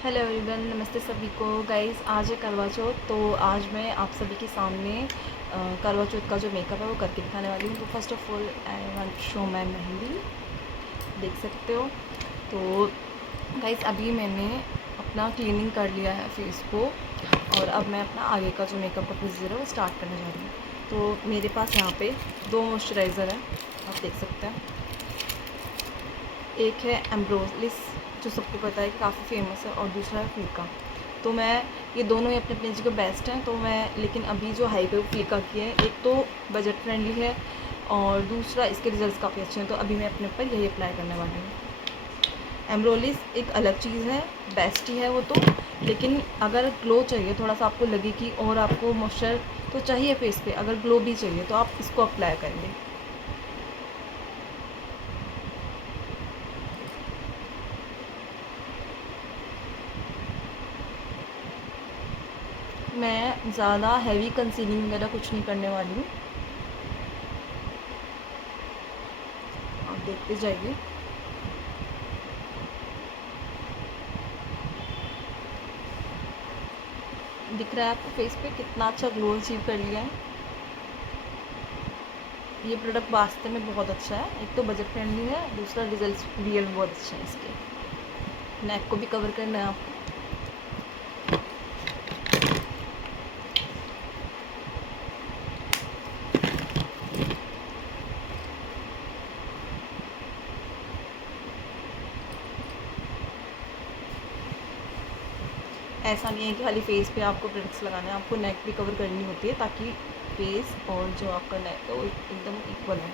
Hello everyone, नमस्ते सभी को। गाइस, आज है करवा चौथ। तो आज मैं आप सभी के सामने करवा चौथ का जो मेकअप है वो करके दिखाने वाली हूँ। तो first of all I want show my mehndi, देख सकते हो। तो गाइस, अभी मैंने अपना क्लीनिंग कर लिया है फेस को, और अब मैं अपना आगे का जो मेकअप का प्रोसीजर है वो स्टार्ट करने जा रही हूँ। तो मेरे पास यहाँ पे 2 मॉइस्चराइज़र है, आप देख सकते हैं। एक है एम्ब्रोलिस, जो सबको पता है कि काफ़ी फेमस है, और दूसरा है फ्लिका। तो मैं ये दोनों ही अपने अपनी जगह बेस्ट हैं। तो मैं लेकिन अभी जो हाई पे फ्लिका की है, एक तो बजट फ्रेंडली है और दूसरा इसके रिजल्ट्स काफ़ी अच्छे हैं। तो अभी मैं अपने ऊपर यही अप्लाई करने वाली हूँ। एम्ब्रोलिस एक अलग चीज़ है, बेस्ट ही है वो तो, लेकिन अगर ग्लो चाहिए, थोड़ा सा आपको लगे कि और आपको मॉइस्चर तो चाहिए फेस पे, अगर ग्लो भी चाहिए तो आप इसको अप्लाई करेंगे। मैं ज़्यादा हैवी कंसीलिंग वगैरह कुछ नहीं करने वाली हूँ, आप देखते जाइए। दिख रहा है आपको फेस पे कितना अच्छा ग्लो अचीव कर लिया है। ये प्रोडक्ट वास्तव में बहुत अच्छा है, एक तो बजट फ्रेंडली है, दूसरा रिजल्ट्स रियल में बहुत अच्छे हैं इसके। नेक को भी कवर करना है आपको। ऐसा नहीं है कि खाली फेस पे आपको प्रोडक्ट्स लगाना है, आपको नेक भी कवर करनी होती है, ताकि फेस और जो आपका नेक है वो एकदम इक्वल है।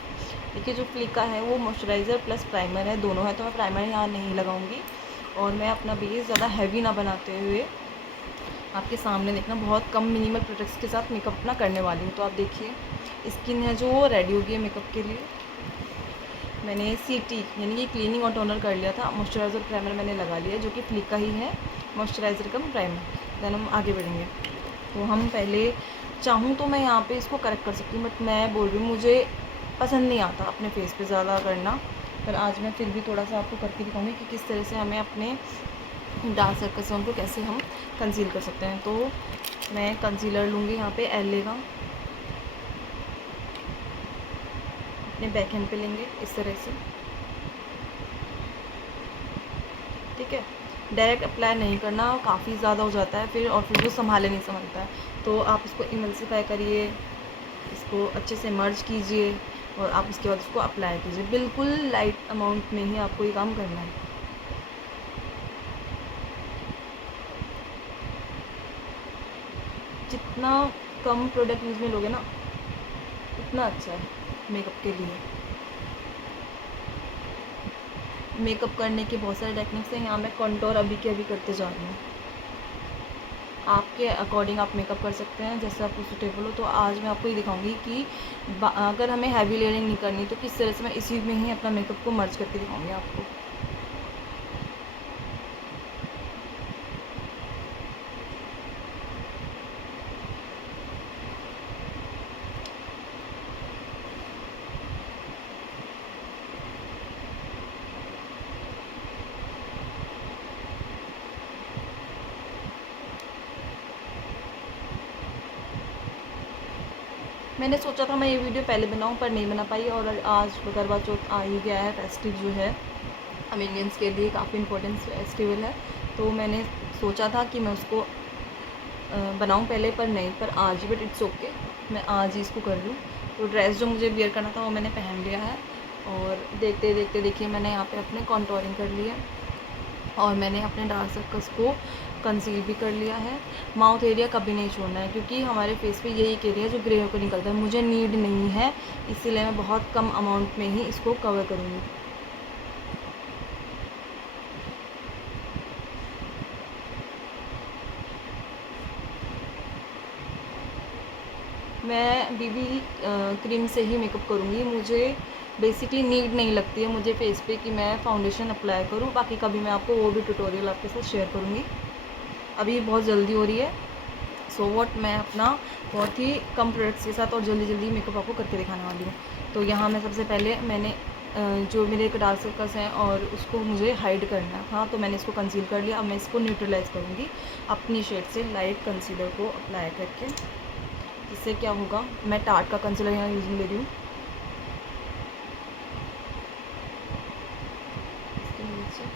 देखिए, जो फ्लिका है वो मॉइस्चराइज़र प्लस प्राइमर है, दोनों है। तो मैं प्राइमर यहाँ नहीं लगाऊंगी, और मैं अपना बेस ज़्यादा हैवी ना बनाते हुए आपके सामने देखना बहुत कम मिनिमल प्रोडक्ट्स के साथ मेकअप अपना करने वाली हूँ। तो आप देखिए, स्किन है जो वो रेडी होगी है मेकअप के लिए। मैंने CT यानी कि क्लीनिंग और टोनर कर लिया था। मॉइस्चराइज़र प्राइमर मैंने लगा लिया, जो कि फ्लिका ही है, मॉइस्चराइज़र कम प्राइमर। देन हम आगे बढ़ेंगे। तो हम पहले, चाहूँ तो मैं यहाँ पे इसको करेक्ट कर सकती हूँ, बट मैं बोल रही हूँ मुझे पसंद नहीं आता अपने फेस पे ज़्यादा करना। पर आज मैं फिर भी थोड़ा सा आपको करके दिखाऊंगी कि किस तरह से हमें अपने डार्क सर्कल्स हैं उनको कैसे हम कंसील कर सकते हैं। तो मैं कंसीलर लूँगी यहाँ पे एले का, अपने बैक हैंड पे लेंगे इस तरह से, ठीक है। डायरेक्ट अप्लाई नहीं करना, काफ़ी ज़्यादा हो जाता है फिर, और फिर वो संभाले नहीं संभलता है। तो आप इसको इमल्सिफाई करिए, इसको अच्छे से मर्ज कीजिए, और आप उसके बाद उसको अप्लाई कीजिए। बिल्कुल लाइट अमाउंट में ही आपको ये काम करना है। जितना कम प्रोडक्ट यूज़ में लोगे ना, उतना अच्छा है मेकअप के लिए। मेकअप करने के बहुत सारे टेक्निक्स हैं, यहाँ मैं कंटूर अभी के अभी करते जा रही हूँ। आपके अकॉर्डिंग आप मेकअप कर सकते हैं जैसे आपको सूटेबल हो। तो आज मैं आपको ये दिखाऊंगी कि अगर हमें हैवी लेयरिंग नहीं करनी तो किस तरह से मैं इसी में ही अपना मेकअप को मर्ज करके दिखाऊंगी आपको। मैंने सोचा था मैं ये वीडियो पहले बनाऊं, पर नहीं बना पाई, और आज करवा चौथ आ ही गया है। फेस्टिव जो है हम इंडियंस के लिए काफ़ी इम्पोर्टेंट फेस्टिवल है। तो मैंने सोचा था कि मैं उसको बनाऊं पहले, पर नहीं, पर आज ही, बट इट्स ओके, मैं आज ही इसको कर लूँ। तो ड्रेस जो मुझे वियर करना था वो मैंने पहन लिया है, और देखते देखते देखिए मैंने यहाँ पे अपने कॉन्टोरिंग कर लिया, और मैंने अपने डार्क सर्कल्स को कंसील भी कर लिया है। माउथ एरिया कभी नहीं छोड़ना है, क्योंकि हमारे फेस पे यही एक एरिया है जो ग्रे होकर निकलता है। मुझे नीड नहीं है, इसीलिए मैं बहुत कम अमाउंट में ही इसको कवर करूँगी। मैं BB क्रीम से ही मेकअप करूँगी। मुझे बेसिकली नीड नहीं लगती है मुझे फेस पे कि मैं फाउंडेशन अप्लाई करूँ। बाकी कभी मैं आपको वो भी ट्यूटोरियल आपके साथ शेयर करूँगी, अभी बहुत जल्दी हो रही है। सो वॉट, मैं अपना बहुत ही कम प्रोडक्ट्स के साथ और जल्दी जल्दी मेकअप आपको करके दिखाने वाली हूँ। तो यहाँ मैं सबसे पहले मैंने जो मेरे एक डार्क सर्कल्स हैं और उसको मुझे हाइड करना है। हाँ, तो मैंने इसको कंसील कर लिया। अब मैं इसको न्यूट्रलाइज़ करूँगी अपनी शेड से लाइट कंसीलर को अप्लाई करके। इससे क्या होगा, मैं टार्ट का कंसीलर यहाँ यूज़ में ले रही हूँ। इसके नीचे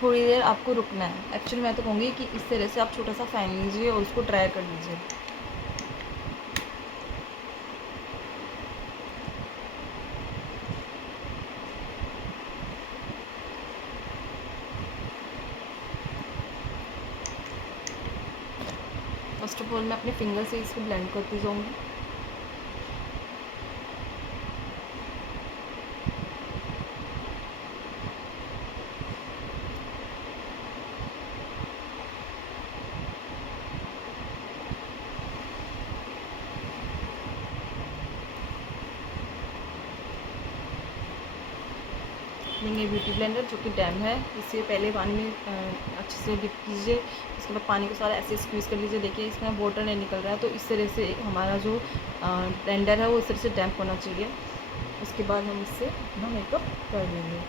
थोड़ी देर आपको रुकना है। एक्चुअली मैं तो कहूँगी कि इस तरह से आप छोटा सा फैन लीजिए और उसको ट्राई कर लीजिए। फर्स्ट ऑफ ऑल मैं अपने फिंगर से इसको ब्लेंड करती जाऊँगी। लेंगे ब्यूटी ब्लेंडर जो कि डैम है, इसे पहले पानी में अच्छे से डिप कीजिए। उसके बाद पानी को सारा ऐसे स्क्वीज़ कर लीजिए। देखिए इसमें वाटर नहीं निकल रहा है, तो इस तरह से हमारा जो ब्लेंडर है वो इस तरह से डैम्प होना चाहिए। उसके बाद हम इससे अपना मेकअप कर लेंगे।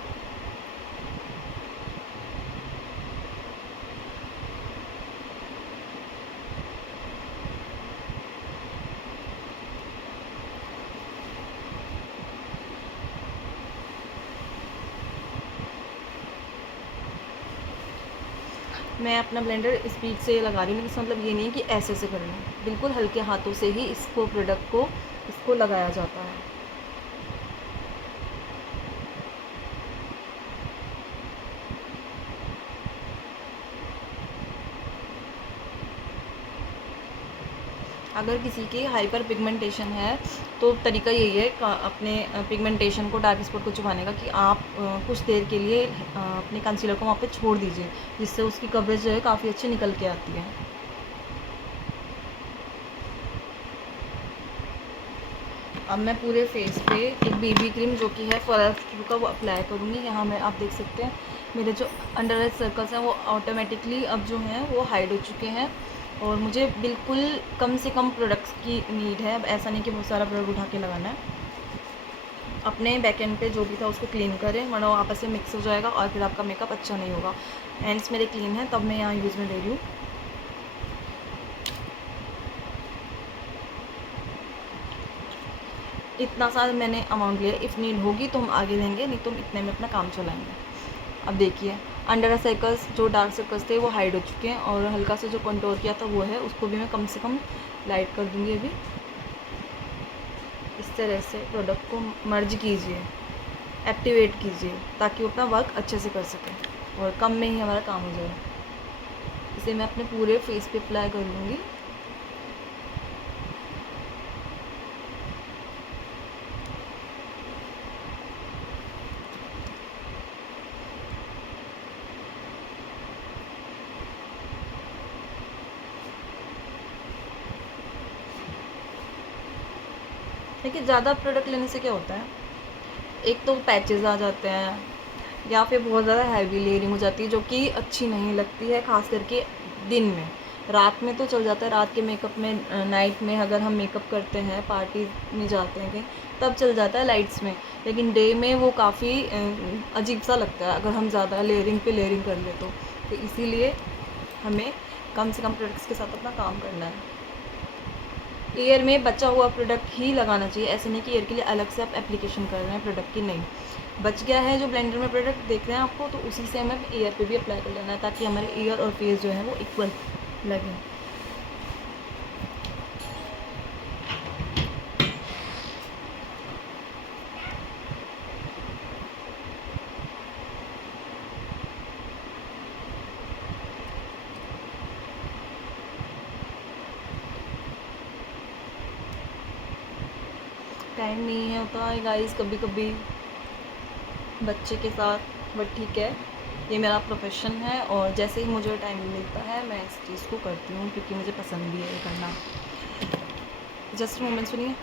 मैं अपना ब्लेंडर स्पीड से लगा रही हूँ, लेकिन इसका मतलब ये नहीं है कि ऐसे से कर लूँ। बिल्कुल हल्के हाथों से ही इसको प्रोडक्ट को इसको लगाया जाता है। अगर किसी की हाइपर पिगमेंटेशन है तो तरीका यही है अपने पिगमेंटेशन को, डार्क स्पॉट को छुपाने का, कि आप कुछ देर के लिए अपने कंसीलर को वहाँ पे छोड़ दीजिए, जिससे उसकी कवरेज जो है काफ़ी अच्छी निकल के आती है। अब मैं पूरे फेस पे एक बीबी क्रीम जो कि है फॉरेस्ट का वो अप्लाई करूँगी। यहाँ मैं आप देख सकते हैं मेरे जो अंडर आई सर्कल्स हैं वो ऑटोमेटिकली अब जो हैं वो हाइड हो चुके हैं। और मुझे बिल्कुल कम से कम प्रोडक्ट्स की नीड है। अब ऐसा नहीं कि बहुत सारा प्रोडक्ट उठा के लगाना है। अपने बैक एंड पे जो भी था उसको क्लीन करें, वरना वो आपस में मिक्स हो जाएगा और फिर आपका मेकअप अच्छा नहीं होगा। हैंड्स मेरे क्लीन हैं, तब मैं यहाँ यूज़ में ले रही हूँ। इतना सा मैंने अमाउंट लिया, इफ़ नीड होगी तो हम आगे लेंगे, नहीं तो हम इतने में अपना काम चलाएंगे। अब देखिए अंडर आई सर्कल्स जो डार्क सर्कल्स थे वो हाइड हो चुके हैं, और हल्का सा जो कंटोर किया था वो है, उसको भी मैं कम से कम लाइट कर दूँगी। अभी इस तरह से प्रोडक्ट को मर्ज कीजिए, एक्टिवेट कीजिए, ताकि वो अपना वर्क अच्छे से कर सकें और कम में ही हमारा काम हो जाए। इसे मैं अपने पूरे फेस पे अप्लाई कर लूँगी। देखिए ज़्यादा प्रोडक्ट लेने से क्या होता है, एक तो पैचेस आ जाते हैं, या फिर बहुत ज़्यादा हैवी लेयरिंग हो जाती है जो कि अच्छी नहीं लगती है, ख़ास करके दिन में। रात में तो चल जाता है, रात के मेकअप में, नाइट में अगर हम मेकअप करते हैं, पार्टी में जाते हैं कहीं, तब चल जाता है लाइट्स में। लेकिन डे में वो काफ़ी अजीब सा लगता है अगर हम ज़्यादा लेयरिंग पे लेयरिंग कर ले तो इसीलिए हमें कम से कम प्रोडक्ट्स के साथ अपना काम करना है। ईयर में बचा हुआ प्रोडक्ट ही लगाना चाहिए, ऐसे नहीं कि ईयर के लिए अलग से आप एप्लीकेशन कर रहे हैं प्रोडक्ट की। नहीं, बच गया है जो ब्लेंडर में प्रोडक्ट देख रहे हैं आपको, तो उसी से हमें ईयर पे भी अप्लाई कर लेना है, ताकि हमारे ईयर और फेस जो है वो इक्वल लगे। टाइम नहीं है होता है गाइस कभी कभी बच्चे के साथ, बट ठीक है, ये मेरा प्रोफेशन है और जैसे ही मुझे टाइम मिलता है मैं इस चीज़ को करती हूँ, क्योंकि मुझे पसंद भी है ये करना। जस्ट मोमेंट, सुनिए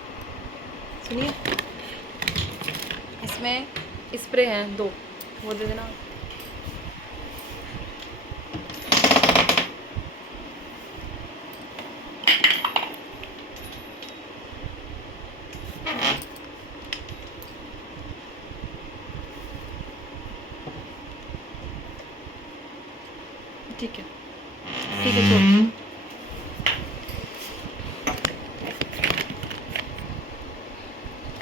सुनिए, इसमें स्प्रे हैं 2, वो दे देना। ठीक है ठीक है, छोड़।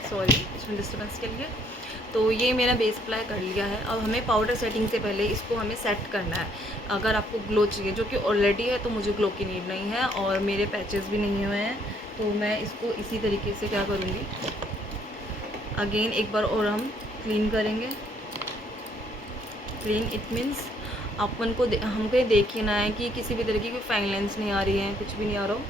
सॉरी इसमें डिस्टर्बेंस के लिए। तो ये मेरा बेस अप्लाई कर लिया है। अब हमें पाउडर सेटिंग से पहले इसको हमें सेट करना है। अगर आपको ग्लो चाहिए, जो कि ऑलरेडी है, तो मुझे ग्लो की नीड नहीं है और मेरे पैचेस भी नहीं हुए हैं, तो मैं इसको इसी तरीके से क्या करूँगी, अगेन एक बार और हम क्लीन करेंगे। क्लीन इट मीन्स अपन को हमको ये देखना है कि किसी भी तरीके की फाइन लाइन्स नहीं आ रही हैं, कुछ भी नहीं आ रहा हो।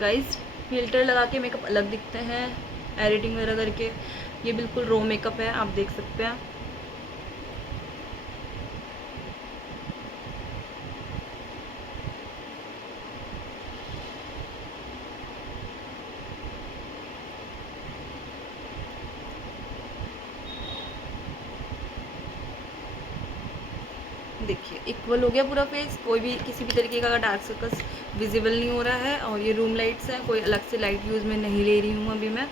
गाइस फिल्टर लगा के मेकअप अलग दिखते हैं, एडिटिंग वगैरह करके। ये बिल्कुल रो मेकअप है, आप देख सकते हैं। देखिए इक्वल हो गया पूरा फेस, कोई भी किसी भी तरीके का डार्क सर्कल्स विजिबल नहीं हो रहा है। और ये रूम लाइट्स हैं, कोई अलग से लाइट यूज़ में नहीं ले रही हूँ अभी मैं।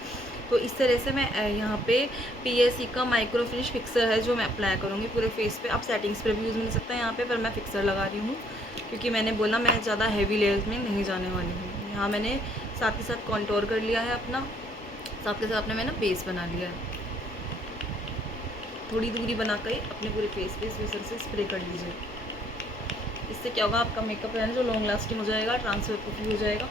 तो इस तरह से मैं यहाँ पे PSE का माइक्रो फिनिश फिक्सर है जो मैं अप्लाई करूँगी पूरे फेस पे। आप सेटिंग्स पर भी यूज़ मिल सकता है यहाँ पे, पर मैं फिक्सर लगा रही हूँ क्योंकि मैंने बोला मैं ज़्यादा हैवी लेयर्स में नहीं जाने वाली हूँ। यहाँ मैंने साथ ही साथ कॉन्टोर कर लिया है अपना, साथ के साथ में मैंने बेस बना लिया है। थोड़ी दूरी बना कर अपने पूरे फेस पे इस फिक्सर से स्प्रे कर लीजिए। इससे क्या होगा, आपका मेकअप है जो लॉन्ग लास्टिंग हो जाएगा, ट्रांसफर प्रूफ भी हो जाएगा।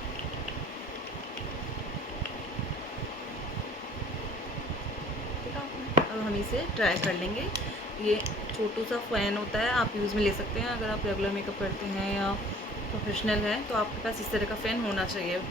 ठीक है, अब हम इसे ट्राई कर लेंगे। ये छोटू सा फ़ैन होता है, आप यूज़ में ले सकते हैं अगर आप रेगुलर मेकअप करते हैं या प्रोफेशनल हैं, तो आपके पास इस तरह का फ़ैन होना चाहिए।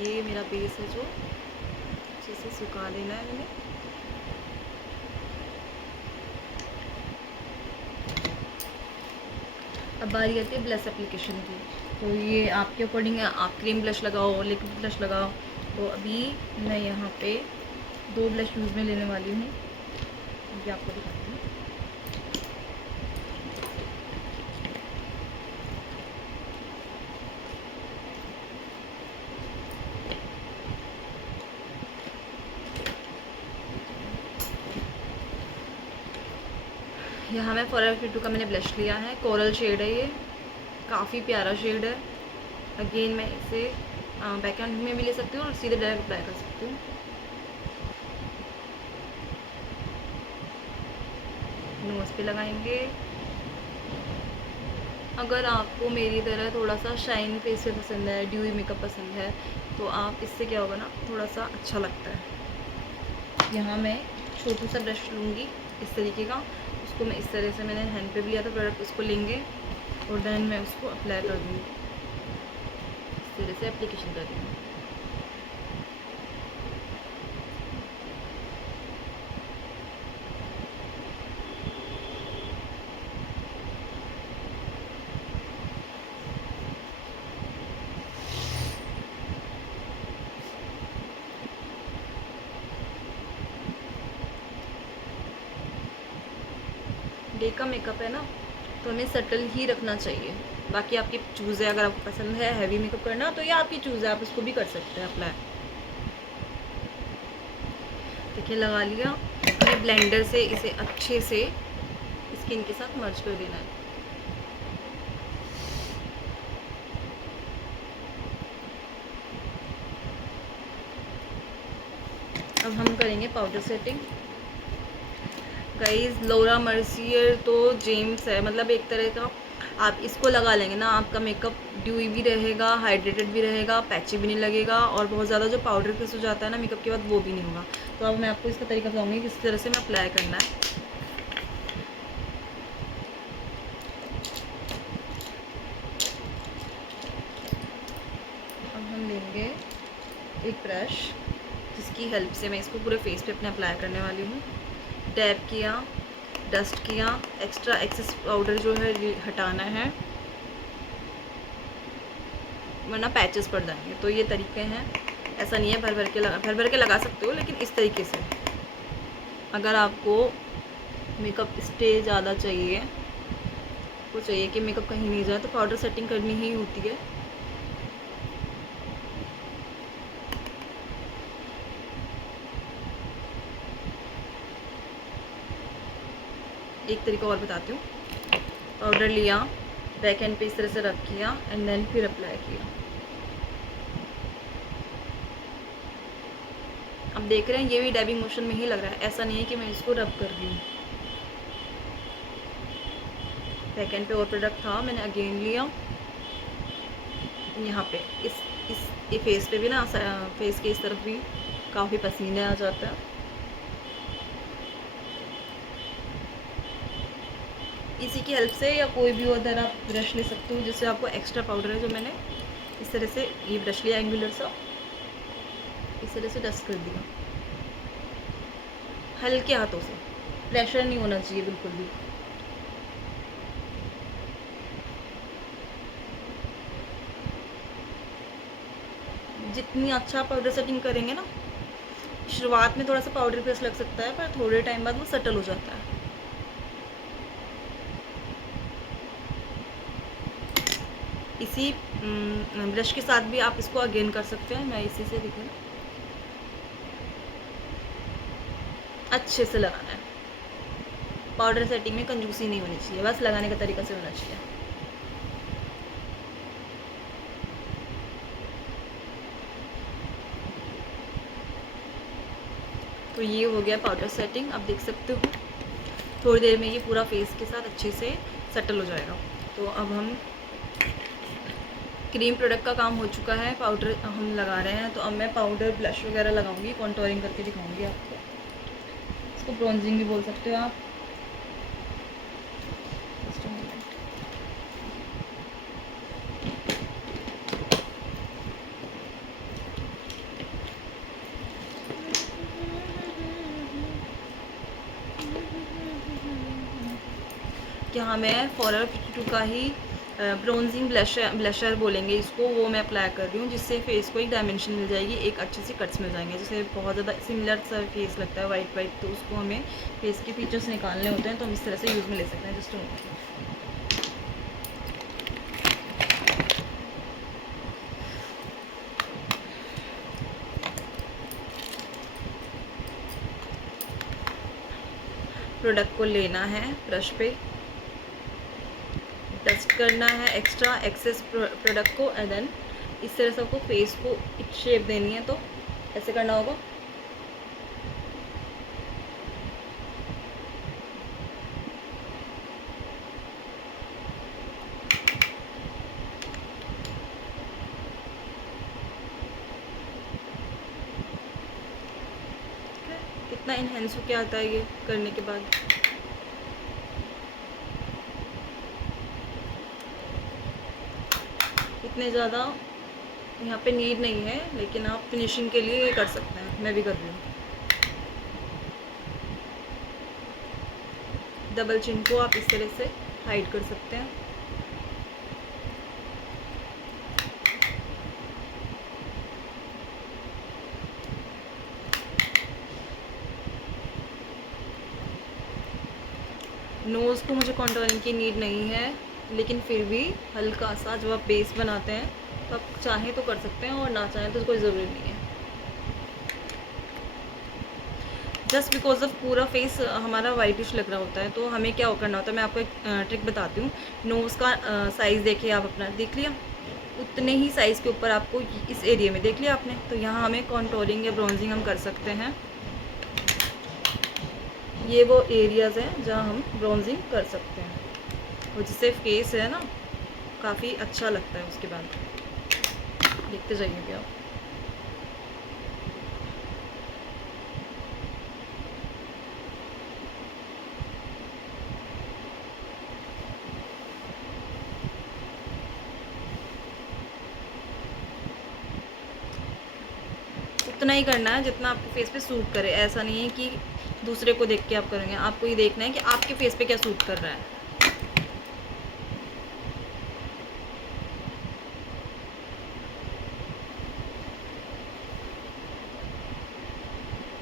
ये मेरा बेस है जो अच्छे से सुखा लेना है मैंने। अब बारी आती है ब्लश एप्लीकेशन की। तो ये आपके अकॉर्डिंग है, आप क्रीम ब्लश लगाओ, लिक्विड ब्लश लगाओ। तो अभी मैं यहाँ पे 2 ब्लश यूज़ में लेने वाली हूँ, ये आपको दिखाती हूँ। यहाँ मैं फॉरएवर 52 का मैंने ब्लश लिया है, कोरल शेड है, ये काफ़ी प्यारा शेड है। अगेन मैं इसे बैक हैंड में भी ले सकती हूँ और सीधे डायरेक्ट अप्लाई कर सकती हूँ। नोज़ पे लगाएंगे। अगर आपको मेरी तरह थोड़ा सा शाइन फेस पे पसंद है, ड्यूई मेकअप पसंद है, तो आप इससे क्या होगा ना, थोड़ा सा अच्छा लगता है। यहाँ मैं छोटू सा ब्रश लूँगी इस तरीके का, उसको मैं इस तरह से, मैंने हैंड पे भी लिया था प्रोडक्ट, उसको लेंगे और देन मैं उसको अप्लाई कर दूँगी, इस तरह से एप्लीकेशन कर दूँगी। डे का मेकअप है ना, तो हमें सटल ही रखना चाहिए। बाकी आपकी चूज़ है, अगर आपको पसंद है हैवी मेकअप करना तो ये आपकी चूज़ है, आप इसको भी कर सकते हैं अप्लाई। देखिए लगा लिया, हमें ब्लेंडर से इसे अच्छे से स्किन के साथ मर्ज कर देना है। अब हम करेंगे पाउडर सेटिंग। गाइस लौरा मर्सियर तो जेम्स है, मतलब एक तरह का, आप इसको लगा लेंगे ना, आपका मेकअप ड्यूई भी रहेगा, हाइड्रेटेड भी रहेगा, पैची भी नहीं लगेगा और बहुत ज़्यादा जो पाउडर फिस हो जाता है ना मेकअप के बाद, वो भी नहीं होगा। तो अब मैं आपको इसका तरीका बताऊँगी किस तरह से मैं अप्लाई करना है। अब हम लेंगे एक ब्रश जिसकी की हेल्प से मैं इसको पूरे फेस पे अपने अप्लाई करने वाली हूँ। डैब किया, डस्ट किया, एक्स्ट्रा एक्सेस पाउडर जो है हटाना है, वरना पैचेस पड़ जाएंगे। तो ये तरीके हैं, ऐसा नहीं है भर भर के लगा सकते हो, लेकिन इस तरीके से। अगर आपको मेकअप स्टे ज़्यादा चाहिए, वो चाहिए कि मेकअप कहीं नहीं जाए, तो पाउडर सेटिंग करनी ही होती है। एक तरीका और बताती हूँ। पाउडर लिया, बैक एंड पे इस तरह से रब किया एंड देन फिर अप्लाई किया। अब देख रहे हैं ये भी डैबिंग मोशन में ही लग रहा है, ऐसा नहीं है कि मैं इसको रब कर रही हूँ। बैक एंड पे और प्रोडक्ट था, मैंने अगेन लिया यहाँ पे ये फेस पे भी ना, फेस के इस तरफ भी काफ़ी पसीने आ जाता है। इसी की हेल्प से या कोई भी उधर आप ब्रश ले सकते हो, जिससे आपको एक्स्ट्रा पाउडर है जो मैंने इस तरह से ये ब्रश लिया एंगुलर सा, इस तरह से डस्ट कर दिया हल्के हाथों से। प्रेशर नहीं होना चाहिए बिल्कुल भी। जितनी अच्छा पाउडर सेटिंग करेंगे ना, शुरुआत में थोड़ा सा पाउडर फेस लग सकता है, पर थोड़े टाइम बाद वो सेटल हो जाता है। इसी ब्रश के साथ भी आप इसको अगेन कर सकते हैं। मैं इसी से दिखूँ, अच्छे से लगाना है। पाउडर सेटिंग में कंजूसी नहीं होनी चाहिए, बस लगाने का तरीका से होना चाहिए। तो ये हो गया पाउडर सेटिंग। आप देख सकते हो थोड़ी देर में ये पूरा फेस के साथ अच्छे से सेटल हो जाएगा। तो अब हम क्रीम प्रोडक्ट का काम हो चुका है, पाउडर हम लगा रहे हैं। तो अब मैं पाउडर ब्लश वगैरह लगाऊंगी, कॉन्टोरिंग करके दिखाऊंगी आपको। इसको ब्रॉन्जिंग भी बोल सकते हो आप। यहाँ मैं फॉरएवर 52 का ही ब्रोंजिंग ब्लशर बोलेंगे इसको, वो मैं अप्लाई कर रही हूँ, जिससे फेस को एक डायमेंशन मिल जाएगी, एक अच्छे से कट्स मिल जाएंगे। जैसे बहुत ज़्यादा सिमिलर सा फेस लगता है वाइट, तो उसको हमें फेस के फीचर्स निकालने होते हैं, तो हम इस तरह से यूज़ में ले सकते हैं। जस्ट प्रोडक्ट को लेना है, ब्रश पे डस्ट करना है एक्स्ट्रा एक्सेस प्रोडक्ट को, एंड देन इस तरह से आपको फेस को एक शेप देनी है, तो ऐसे करना होगा। कितना इनहेंस हो के आता है ये करने के बाद। इतने ज़्यादा यहाँ पे नीड नहीं है, लेकिन आप फिनिशिंग के लिए ये कर सकते हैं, मैं भी कर रही हूँ। डबल चिन को आप इस तरह से हाइड कर सकते हैं। नोज़ को मुझे कॉन्टोरिंग की नीड नहीं है, लेकिन फिर भी हल्का सा जब आप बेस बनाते हैं तो आप चाहें तो कर सकते हैं, और ना चाहें तो कोई ज़रूरी नहीं है। जस्ट बिकॉज ऑफ पूरा फेस हमारा वाइटिश लग रहा होता है, तो हमें क्या करना होता है, मैं आपको एक ट्रिक बताती हूँ। नोज़ का साइज़ देखिए, आप अपना देख लिया, उतने ही साइज़ के ऊपर आपको इस एरिया में देख लिया आपने, तो यहाँ हमें कॉन्टोरिंग या ब्रॉन्जिंग हम कर सकते हैं। ये वो एरियाज़ हैं जहाँ हम ब्रॉन्जिंग कर सकते हैं, और जिससे फेस है ना काफ़ी अच्छा लगता है। उसके बाद देखते जाइए भी आप। उतना ही करना है जितना आपके फेस पे सूट करे। ऐसा नहीं है कि दूसरे को देख के आप करेंगे, आपको ये देखना है कि आपके फेस पे क्या सूट कर रहा है।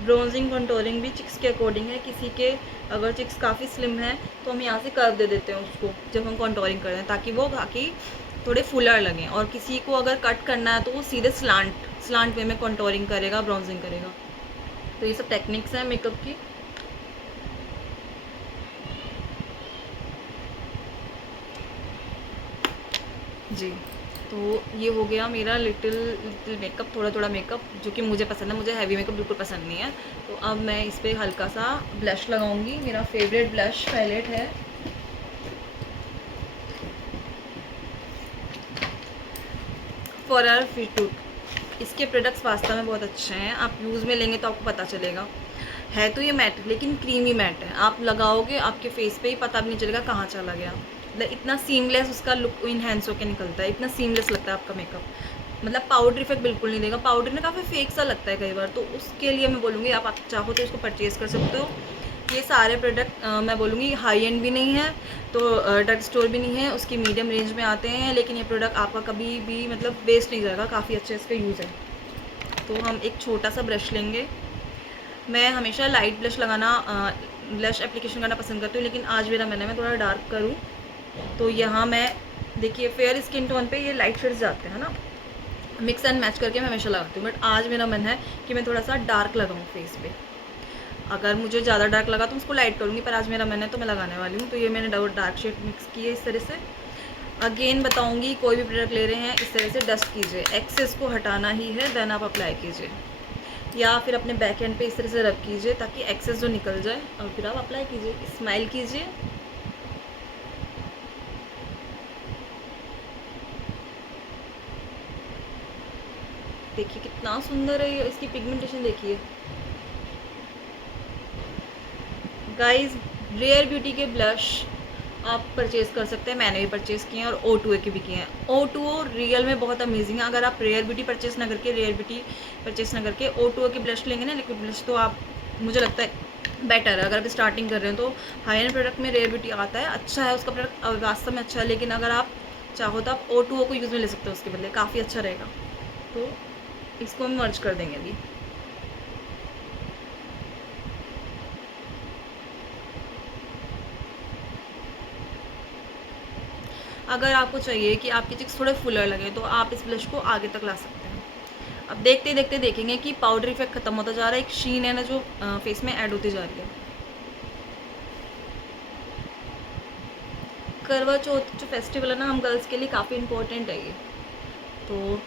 ब्रोंजिंग कंटूरिंग भी चिक्स के अकॉर्डिंग है। किसी के अगर चिक्स काफ़ी स्लिम है तो हम यहाँ से कर्व दे देते हैं उसको जब हम कंटूरिंग करते हैं, ताकि वो बाकी थोड़े फुलर लगें। और किसी को अगर कट करना है तो वो सीधे स्लांट वे में कंटूरिंग करेगा, ब्राउजिंग करेगा। तो ये सब टेक्निक्स हैं मेकअप की। जी, तो ये हो गया मेरा लिटिल मेकअप, थोड़ा थोड़ा मेकअप जो कि मुझे पसंद है। मुझे हैवी मेकअप बिल्कुल पसंद नहीं है। तो अब मैं इस पर हल्का सा ब्लश लगाऊंगी। मेरा फेवरेट ब्लश पैलेट है फॉरएवर फिटूट। इसके प्रोडक्ट्स वास्तव में बहुत अच्छे हैं, आप यूज़ में लेंगे तो आपको पता चलेगा। है तो ये मैट लेकिन क्रीमी मैट है, आप लगाओगे आपके फेस पे ही पता भी नहीं चलेगा कहाँ चला गया। मतलब इतना सीमलेस उसका लुक इनहेंस होकर निकलता है, इतना सीमलेस लगता है आपका मेकअप। मतलब पाउडर इफेक्ट बिल्कुल नहीं देगा। पाउडर में काफ़ी फेक सा लगता है कई बार, तो उसके लिए मैं बोलूँगी आप चाहो तो इसको परचेज़ कर सकते हो। ये सारे प्रोडक्ट मैं बोलूँगी हाई एंड भी नहीं है, तो ड्रग स्टोर भी नहीं है, उसकी मीडियम रेंज में आते हैं। लेकिन ये प्रोडक्ट आपका कभी भी मतलब वेस्ट नहीं जाएगा, काफ़ी अच्छे इसका यूज़ है। तो हम एक छोटा सा ब्रश लेंगे। मैं हमेशा लाइट ब्लश लगाना ब्लश एप्लीकेशन करना पसंद करती हूँ, लेकिन आज मेरा मन है मैं थोड़ा डार्क करूँ। तो यहाँ मैं देखिए फेयर स्किन टोन पे ये लाइट शेड्स जाते हैं ना, मिक्स एंड मैच करके मैं हमेशा लगाती हूँ। बट आज मेरा मन है कि मैं थोड़ा सा डार्क लगाऊँ फेस पे। अगर मुझे ज़्यादा डार्क लगा तो उसको लाइट करूँगी, पर आज मेरा मन है तो मैं लगाने वाली हूँ। तो ये मैंने डार्क शेड मिक्स की है इस तरह से। अगेन बताऊँगी, कोई भी प्रोडक्ट ले रहे हैं इस तरह से डस्ट कीजिए, एक्सेस को हटाना ही है, देन आप अप्लाई कीजिए। या फिर अपने बैक एंड पे इस तरह से रब कीजिए ताकि एक्सेस जो निकल जाए, और फिर आप अप्लाई कीजिए, स्माइल कीजिए। देखिए कितना सुंदर है ये, इसकी पिगमेंटेशन देखिए गाइस। रेयर ब्यूटी के ब्लश आप परचेज़ कर सकते हैं, मैंने भी परचेज़ किए हैं और O2A के भी किए हैं। O2O रियल में बहुत अमेजिंग है। अगर आप रेयर ब्यूटी परचेज़ ना करके O2O के ब्लश लेंगे ना, लिक्विड ब्लश, तो आप, मुझे लगता है बेटर है। अगर आप स्टार्टिंग कर रहे हैं तो हाई एंड प्रोडक्ट में रेयर ब्यूटी आता है, अच्छा है उसका प्रोडक्ट, वास्तव में अच्छा है। लेकिन अगर आप चाहो तो आप O2O को यूज़ में ले सकते हो उसके बदले, काफ़ी अच्छा रहेगा। तो इसको हम मर्ज कर देंगे अभी। अगर आपको चाहिए कि आपके चिक्स थोड़े फुलर लगे तो आप इस ब्लश को आगे तक ला सकते हैं। अब देखते देखते देखेंगे कि पाउडर इफेक्ट खत्म होता जा रहा है, एक शीन है ना जो फेस में ऐड होती जा रही है। करवा चौथ जो फेस्टिवल है ना, हम गर्ल्स के लिए काफ़ी इम्पोर्टेंट है ये। तो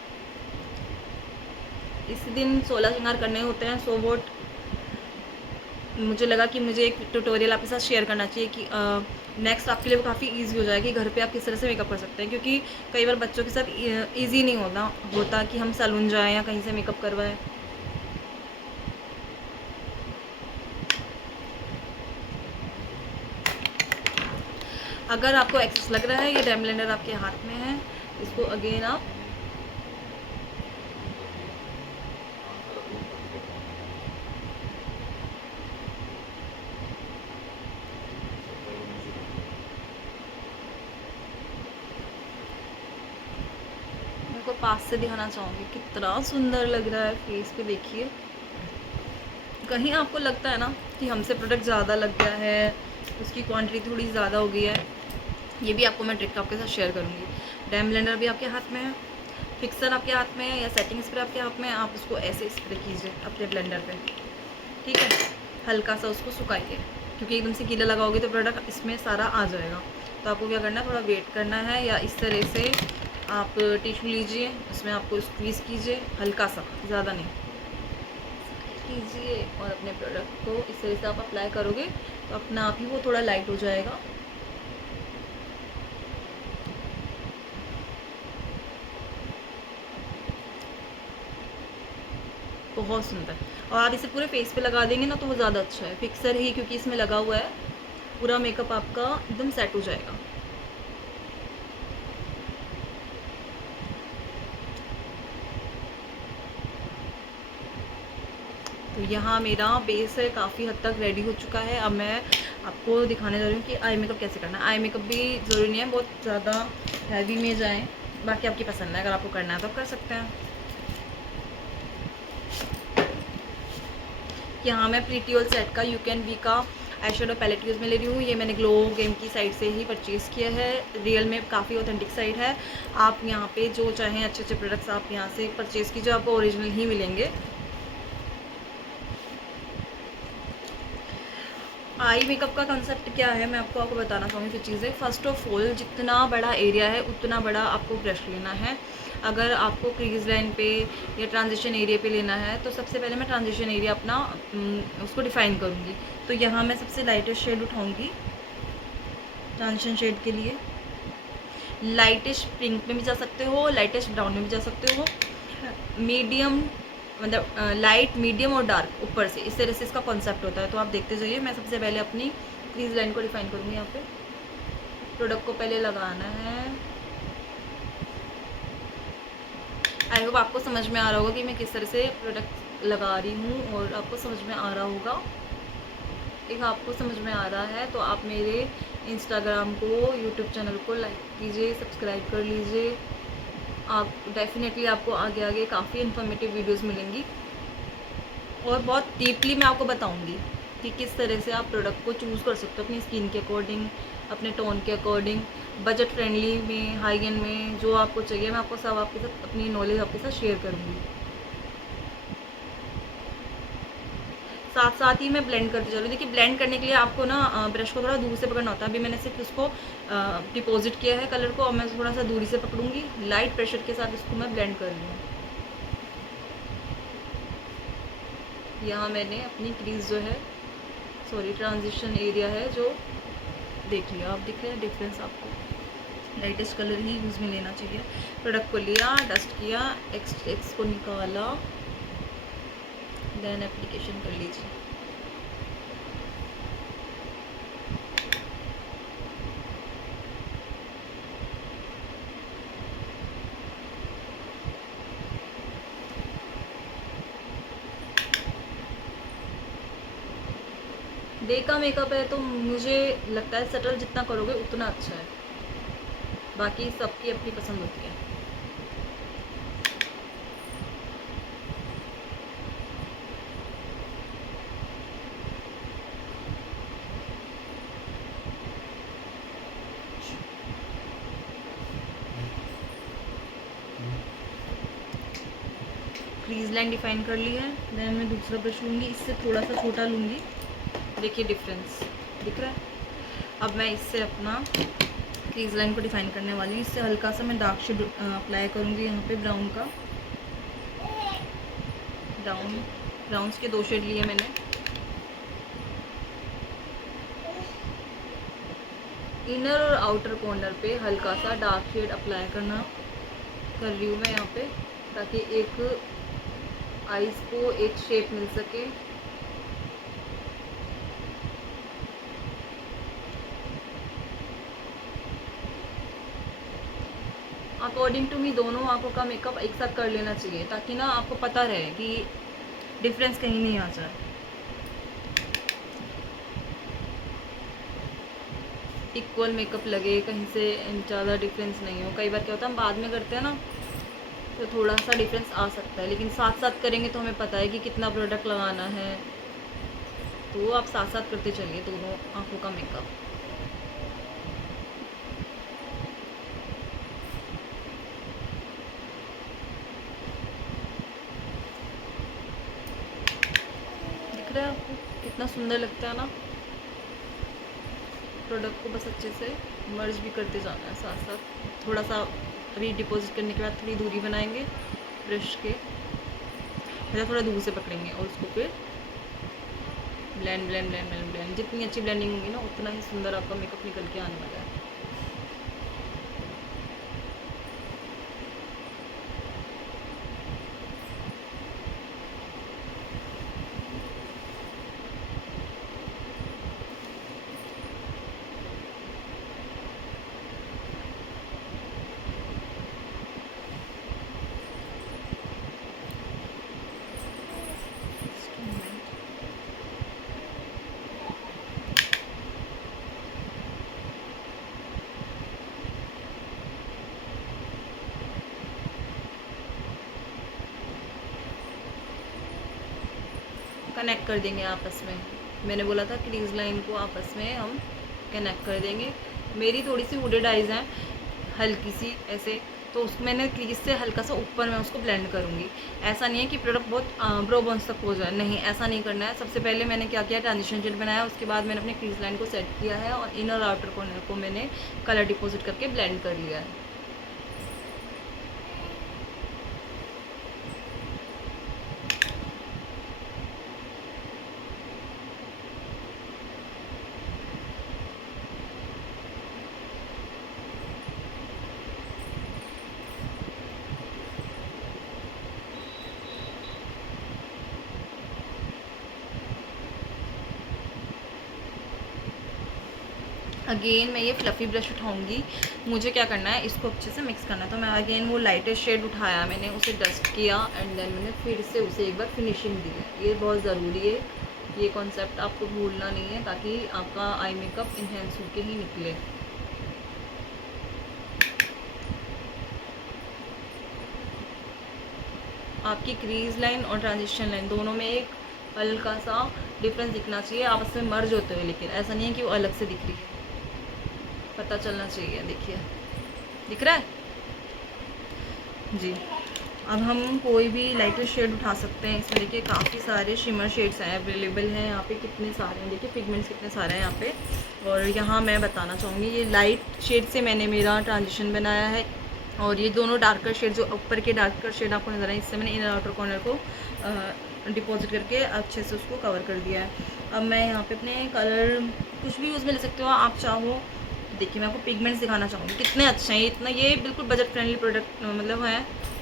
इस दिन 16 श्रृंगार करने होते हैं। सो वोट मुझे लगा कि मुझे एक ट्यूटोरियल आपके साथ शेयर करना चाहिए कि नेक्स्ट आपके लिए वो काफ़ी ईजी हो जाएगी घर पे आप किस तरह से मेकअप कर सकते हैं। क्योंकि कई बार बच्चों के साथ ईजी नहीं होता कि हम सैलून जाएं या कहीं से मेकअप करवाएं। अगर आपको एक्सेस लग रहा है, ये डेम ब्लेंडर आपके हाथ में है, इसको अगेन आप को पास से दिखाना चाहूँगी कितना सुंदर लग रहा है फेस पे। देखिए कहीं आपको लगता है ना कि हमसे प्रोडक्ट ज़्यादा लग गया है, उसकी क्वांटिटी थोड़ी ज़्यादा हो गई है, ये भी आपको मैं ट्रिक आपके साथ शेयर करूँगी। डैम ब्लेंडर भी आपके हाथ में है, फिक्सर आपके हाथ में है, या सेटिंग स्प्रे आपके हाथ में है। आप उसको ऐसे स्प्रे कीजिए अपने ब्लेंडर पे, ठीक है। हल्का सा उसको सुखाइए, क्योंकि एकदम से गीला लगाओगे तो प्रोडक्ट इसमें सारा आ जाएगा। तो आपको क्या करना है, थोड़ा वेट करना है, या इस तरह से आप टिश्यू लीजिए, उसमें आपको स्क्वीज़ कीजिए हल्का सा, ज़्यादा नहीं कीजिए, और अपने प्रोडक्ट को इस तरह से आप अप्लाई करोगे तो अपना आप ही वो थोड़ा लाइट हो जाएगा। बहुत सुंदर। और आप इसे पूरे फेस पे लगा देंगे ना तो वो ज़्यादा अच्छा है। फिक्सर ही क्योंकि इसमें लगा हुआ है, पूरा मेकअप आपका एकदम सेट हो जाएगा। तो यहाँ मेरा बेस है काफ़ी हद तक रेडी हो चुका है। अब मैं आपको दिखाने जा रही हूँ कि आई मेकअप कैसे करना है। आई मेकअप भी ज़रूरी नहीं है बहुत ज़्यादा हैवी में जाएँ, बाकी आपकी पसंद है, अगर आपको करना है तो आप कर सकते हैं। यहाँ मैं प्रीटी ऑल सेट का यू कैन वी का आई शेडो पैलेट यूज़ में ले रही हूँ। ये मैंने ग्लो गेम की साइट से ही परचेज़ किया है। रियल में काफ़ी ऑथेंटिक साइट है। आप यहाँ पे जो चाहें अच्छे अच्छे प्रोडक्ट्स आप यहाँ से परचेज़ कीजिए, आपको ओरिजिनल ही मिलेंगे। आई मेकअप का कंसेप्ट क्या है मैं आपको बताना चाहूँगी कुछ चीज़ें। फ़र्स्ट ऑफ ऑल जितना बड़ा एरिया है उतना बड़ा आपको ब्रश लेना है। अगर आपको क्रीज लाइन पे या ट्रांजिशन एरिया पे लेना है तो सबसे पहले मैं ट्रांजिशन एरिया अपना उसको डिफ़ाइन करूँगी। तो यहाँ मैं सबसे लाइटेस्ट शेड उठाऊँगी ट्रांजिशन शेड के लिए। लाइटेस्ट पिंक में भी जा सकते हो, लाइटेस्ट ब्राउन में भी जा सकते हो, मीडियम मतलब लाइट मीडियम और डार्क ऊपर से, इस तरह से इसका कॉन्सेप्ट होता है। तो आप देखते जाइए। मैं सबसे पहले अपनी क्रीज लाइन को डिफाइन करूँगी। यहाँ पे प्रोडक्ट को पहले लगाना है। आई होप आपको समझ में आ रहा होगा कि मैं किस तरह से प्रोडक्ट लगा रही हूँ और आपको समझ में आ रहा होगा। एक आपको समझ में आ रहा है तो आप मेरे इंस्टाग्राम को, यूट्यूब चैनल को लाइक कीजिए, सब्सक्राइब कर लीजिए। आप डेफिनेटली आपको आगे आगे काफ़ी इन्फॉर्मेटिव वीडियोस मिलेंगी और बहुत डीपली मैं आपको बताऊंगी कि किस तरह से आप प्रोडक्ट को चूज़ कर सकते हो अपनी स्किन के अकॉर्डिंग, अपने टोन के अकॉर्डिंग, बजट फ्रेंडली में, हाई एंड में, जो आपको चाहिए मैं आपको सब आपके साथ अपनी नॉलेज आपके साथ शेयर करूँगी। साथ साथ ही मैं ब्लेंड करती चलूँ। देखिए ब्लेंड करने के लिए आपको ना ब्रश को थोड़ा दूर से पकड़ना होता है। अभी मैंने सिर्फ उसको डिपॉजिट किया है कलर को, और मैं थोड़ा सा दूरी से पकड़ूंगी, लाइट प्रेशर के साथ इसको मैं ब्लेंड कर रही हूँ। यहाँ मैंने अपनी क्रीज जो है, सॉरी ट्रांजिशन एरिया है जो देख लिया। आप दिख रहे हैं डिफरेंस आपको। लाइटेस्ट कलर ही यूज़ में लेना चाहिए। प्रोडक्ट को लिया, डस्ट किया, एक्स को निकाला, देन एप्लीकेशन कर लीजिए। डे का मेकअप है तो मुझे लगता है सटल जितना करोगे उतना अच्छा है, बाकी सबकी अपनी पसंद होती है। क्रीज लाइन डिफाइन कर ली है। देन मैं दूसरा ब्रश लूँगी, इससे थोड़ा सा छोटा लूँगी। देखिए डिफरेंस दिख रहा है। अब मैं इससे अपना क्रीज लाइन को डिफाइन करने वाली हूँ। इससे हल्का सा मैं डार्क शेड अप्लाई करूँगी यहाँ पे ब्राउन का। ब्राउन्स के 2 शेड लिए मैंने। इनर और आउटर कॉर्नर पे हल्का सा डार्क शेड अप्लाई कर रही हूँ मैं यहाँ पे, ताकि एक आईज को एक शेप मिल सके। अकॉर्डिंग टू मी दोनों आंखों का मेकअप एक साथ कर लेना चाहिए, ताकि ना आपको पता रहे कि डिफरेंस कहीं नहीं आ जाए। इक्वल मेकअप लगे, कहीं से ज़्यादा डिफरेंस नहीं हो। कई बार क्या होता है हम बाद में करते हैं ना तो थोड़ा सा डिफरेंस आ सकता है, लेकिन साथ साथ करेंगे तो हमें पता है कि कितना प्रोडक्ट लगाना है। तो आप साथ साथ करते चलिए दोनों आंखों का मेकअप। दिख रहा है आपको कितना सुंदर लगता है ना। प्रोडक्ट को बस अच्छे से मर्ज भी करते जाना है साथ साथ। थोड़ा सा अभी डिपॉजिट करने के बाद थोड़ी दूरी बनाएंगे ब्रश के, मतलब थोड़ा दूर से पकड़ेंगे और उसको फिर blend blend blend blend blend. जितनी अच्छी ब्लेंडिंग होगी ना उतना ही सुंदर आपका मेकअप निकल के आने वाला है। कनेक्ट कर देंगे आपस में। मैंने बोला था क्रीज लाइन को आपस में हम कनेक्ट कर देंगे। मेरी थोड़ी सी वुडेड आइज़ हैं, हल्की सी ऐसे, तो उसको मैंने क्रीज से हल्का सा ऊपर मैं उसको ब्लेंड करूँगी। ऐसा नहीं है कि प्रोडक्ट बहुत ब्रो बोन्स तक हो जाए, नहीं ऐसा नहीं करना है। सबसे पहले मैंने क्या किया, ट्रांजिशन जेट बनाया, उसके बाद मैंने अपने क्रीज लाइन को सेट किया है और इनर आउटर कॉर्नर को मैंने कलर डिपॉजिट करके ब्लेंड कर लिया है। अगेन मैं ये फ्लफ़ी ब्रश उठाऊंगी, मुझे क्या करना है, इसको अच्छे से मिक्स करना है। तो मैं अगेन वो लाइटेस्ट शेड उठाया, मैंने उसे डस्ट किया एंड देन मैंने फिर से उसे एक बार फिनिशिंग दी है। ये बहुत ज़रूरी है, ये कॉन्सेप्ट आपको भूलना नहीं है, ताकि आपका आई मेकअप इन्हेंस होके ही निकले। आपकी क्रीज लाइन और ट्रांजिशन लाइन दोनों में एक हल्का सा डिफरेंस दिखना चाहिए, आपस में मर्ज होते हुए, लेकिन ऐसा नहीं है कि वो अलग से दिख रही है, पता चलना चाहिए। देखिए दिख रहा है जी। अब हम कोई भी लाइटर शेड उठा सकते हैं। इसमें देखिए काफ़ी सारे शिमर शेड्स हैं, अवेलेबल हैं यहाँ पे, कितने सारे हैं, देखिए पिगमेंट्स कितने सारे हैं यहाँ पे। और यहाँ मैं बताना चाहूँगी, ये लाइट शेड से मैंने मेरा ट्रांजिशन बनाया है, और ये दोनों डार्कर शेड, जो ऊपर के डार्कर शेड आपको नज़र आए, इससे मैंने इनर आउटर कॉर्नर को डिपॉजिट करके अच्छे से उसको कवर कर दिया है। अब मैं यहाँ पे अपने कलर कुछ भी यूज़ में ले सकते हो आप चाहो। देखिए मैं आपको पिगमेंट्स दिखाना चाहूँगी, कितने अच्छे हैं, इतना ये बिल्कुल बजट फ्रेंडली प्रोडक्ट मतलब है,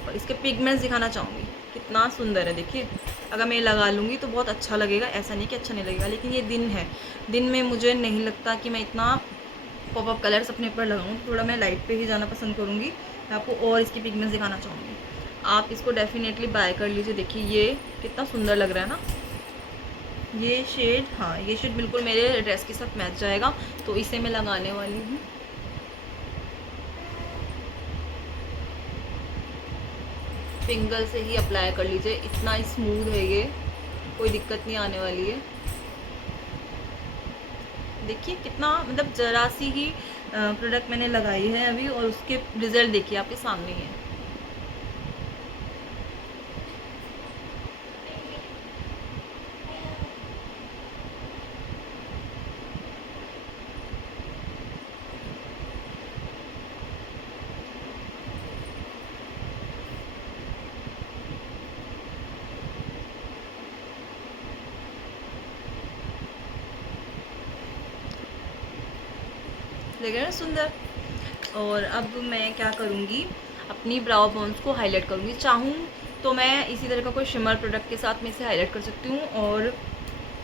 और इसके पिगमेंट्स दिखाना चाहूँगी, कितना सुंदर है। देखिए अगर मैं लगा लूँगी तो बहुत अच्छा लगेगा, ऐसा नहीं कि अच्छा नहीं लगेगा, लेकिन ये दिन है, दिन में मुझे नहीं लगता कि मैं इतना पॉपअप कलर्स अपने ऊपर लगाऊँ, थोड़ा मैं लाइट पे ही जाना पसंद करूँगी। मैं आपको और इसकी पिगमेंट्स दिखाना चाहूँगी, आप इसको डेफिनेटली बाय कर लीजिए। देखिए ये कितना सुंदर लग रहा है ना ये शेड। हाँ ये शेड बिल्कुल मेरे ड्रेस के साथ मैच जाएगा, तो इसे मैं लगाने वाली हूँ। फिंगर से ही अप्लाई कर लीजिए, इतना स्मूथ है ये, कोई दिक्कत नहीं आने वाली है। देखिए कितना मतलब ज़रा सी ही प्रोडक्ट मैंने लगाई है अभी, और उसके रिज़ल्ट देखिए आपके सामने ही है। लग रहा है सुंदर। और अब मैं क्या करूँगी, अपनी ब्राउ बोन्स को हाईलाइट करूँगी। चाहूँ तो मैं इसी तरह का कोई शिमर प्रोडक्ट के साथ मैं इसे हाईलाइट कर सकती हूँ, और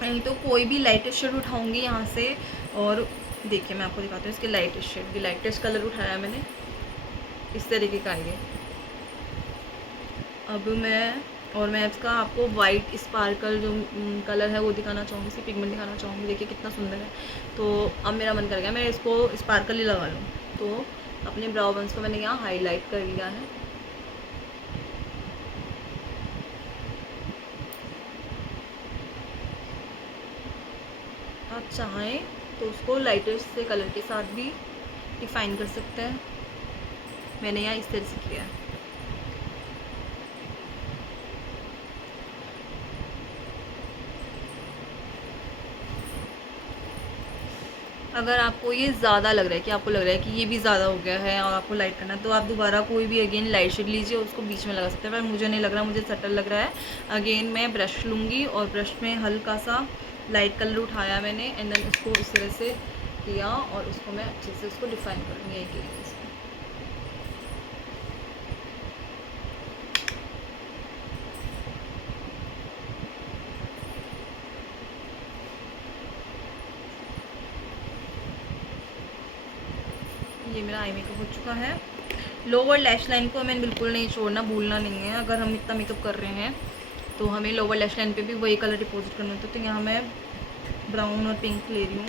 नहीं तो कोई भी लाइटेस्ट शेड उठाऊँगी यहाँ से। और देखिए मैं आपको दिखाती हूँ इसके लाइटेस्ट शेड, भी लाइटेस्ट कलर उठाया मैंने, इस तरीके का ये। अब मैं इसका आपको वाइट स्पार्कल जो कलर है वो दिखाना चाहूँगी, इसकी पिगमेंट दिखाना चाहूँगी। देखिए कितना सुंदर है। तो अब मेरा मन कर गया मैं इसको स्पार्कल ही लगा लूँ, तो अपने ब्राउ बन्स को मैंने यहाँ हाईलाइट कर लिया है। आप चाहें तो उसको लाइटेस्ट से कलर के साथ भी डिफाइन कर सकते हैं, मैंने यहाँ इस तरह से किया है। अगर आपको ये ज़्यादा लग रहा है, कि आपको लग रहा है कि ये भी ज़्यादा हो गया है और आपको लाइट करना है, तो आप दोबारा कोई भी अगेन लाइट शेड लीजिए, उसको बीच में लगा सकते हैं। पर मुझे नहीं लग रहा, मुझे सटल लग रहा है। अगेन मैं ब्रश लूँगी और ब्रश में हल्का सा लाइट कलर उठाया मैंने, एंड देन उसको इस तरह से किया, और उसको मैं अच्छे से उसको डिफ़ाइन करूँगी एक एरिया से। ये मेरा आई मेकअप हो चुका है। लोअर लैश लाइन को हमें बिल्कुल नहीं छोड़ना, भूलना नहीं है। अगर हम इतना मेकअप कर रहे हैं तो हमें लोअर लैश लाइन पे भी वही कलर डिपॉजिट करना होता है। तो यहाँ मैं ब्राउन और पिंक ले रही हूँ।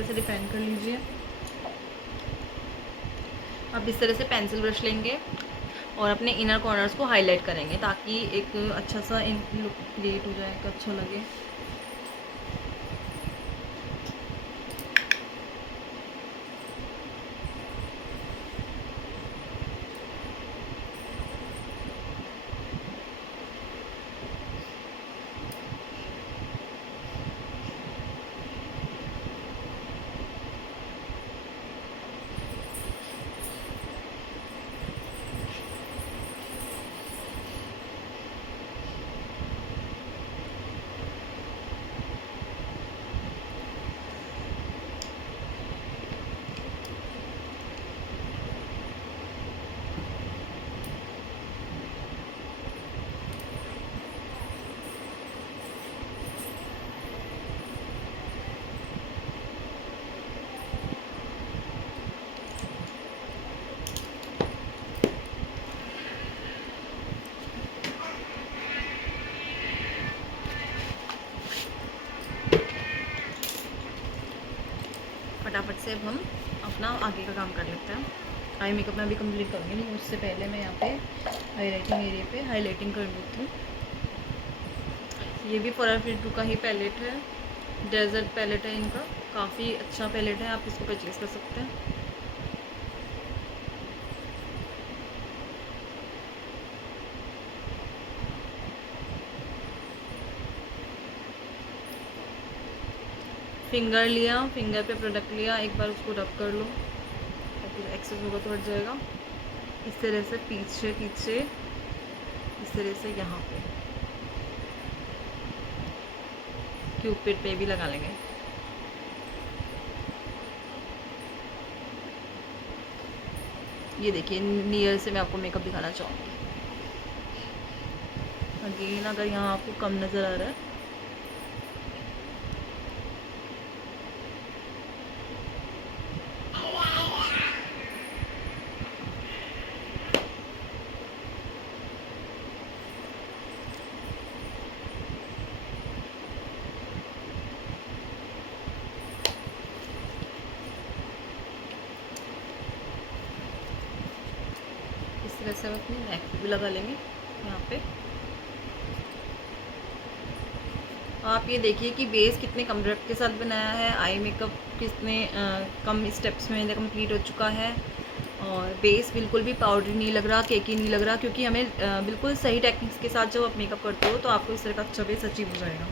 तरह से डिफाइन कर लीजिए। अब इस तरह से पेंसिल ब्रश लेंगे और अपने इनर कॉर्नर्स को हाईलाइट करेंगे ताकि एक अच्छा सा इन लुक क्रिएट हो जाए, अच्छा लगे। फटाफट से अब हम अपना आगे का काम कर लेते हैं। आई मेकअप मैं अभी कंप्लीट करूँगी, लेकिन उससे पहले मैं यहाँ पे हाईलाइटिंग एरिया पे हाईलाइटिंग कर लेती हूँ। ये भी फोरेवर 52 का ही पैलेट है, डेजर्ट पैलेट है इनका, काफ़ी अच्छा पैलेट है, आप इसको परचेज़ कर सकते हैं। फिंगर लिया, फिंगर पे प्रोडक्ट लिया, एक बार उसको रब कर लो ताकि एक्सेस होगा तो हट जाएगा। इस तरह से पीछे पीछे, इस तरह से यहाँ पे क्यूपिड पे भी लगा लेंगे। ये देखिए नियर से मैं आपको मेकअप दिखाना चाहूँगी। अगेन अगर यहाँ आपको कम नज़र आ रहा है, इस तरह से हम अपनी नेक पे भी लगा लेंगे यहाँ पे। आप ये देखिए कि बेस कितने कम प्रोडक्ट के साथ बनाया है, आई मेकअप कितने कम स्टेप्स में कंप्लीट हो चुका है, और बेस बिल्कुल भी पाउडरी नहीं लग रहा, केकी नहीं लग रहा, क्योंकि हमें बिल्कुल सही टेक्निक्स के साथ जब आप मेकअप करते हो तो आपको इस तरह का अच्छा बेस अचीव हो जाएगा।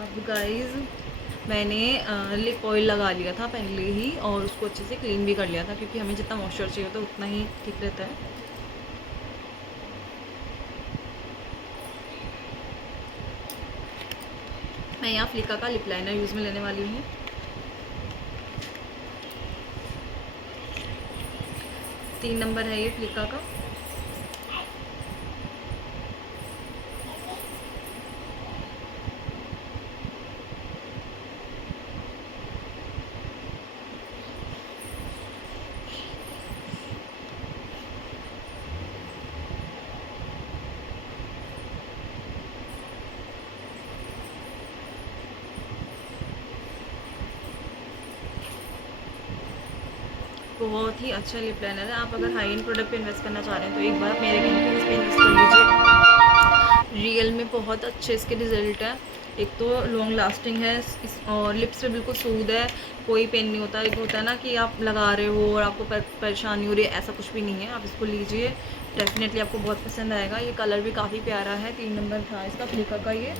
अब गाइस मैंने लिप ऑयल लगा लिया था पहले ही और उसको अच्छे से क्लीन भी कर लिया था, क्योंकि हमें जितना मॉइस्चर चाहिए होता है उतना ही ठीक रहता है। मैं यहाँ फ्लिका का लिप लाइनर यूज़ में लेने वाली हूँ। 3 नंबर है ये फ्लिका का। बहुत ही अच्छा लिप लाइनर है। आप अगर हाई एंड प्रोडक्ट पे इन्वेस्ट करना चाह रहे हैं तो एक बार मेरे कहने पे इस पर इन्वेस्ट कर लीजिए। रियल में बहुत अच्छे इसके रिजल्ट है। एक तो लॉन्ग लास्टिंग है और लिप्स पे बिल्कुल सूद है, कोई पेन नहीं होता। एक होता है ना कि आप लगा रहे हो और आपको परेशानी हो रही है, ऐसा कुछ भी नहीं है। आप इसको लीजिए, डेफिनेटली आपको बहुत पसंद आएगा। ये कलर भी काफ़ी प्यारा है, 3 नंबर था इसका फ्लिका का ये।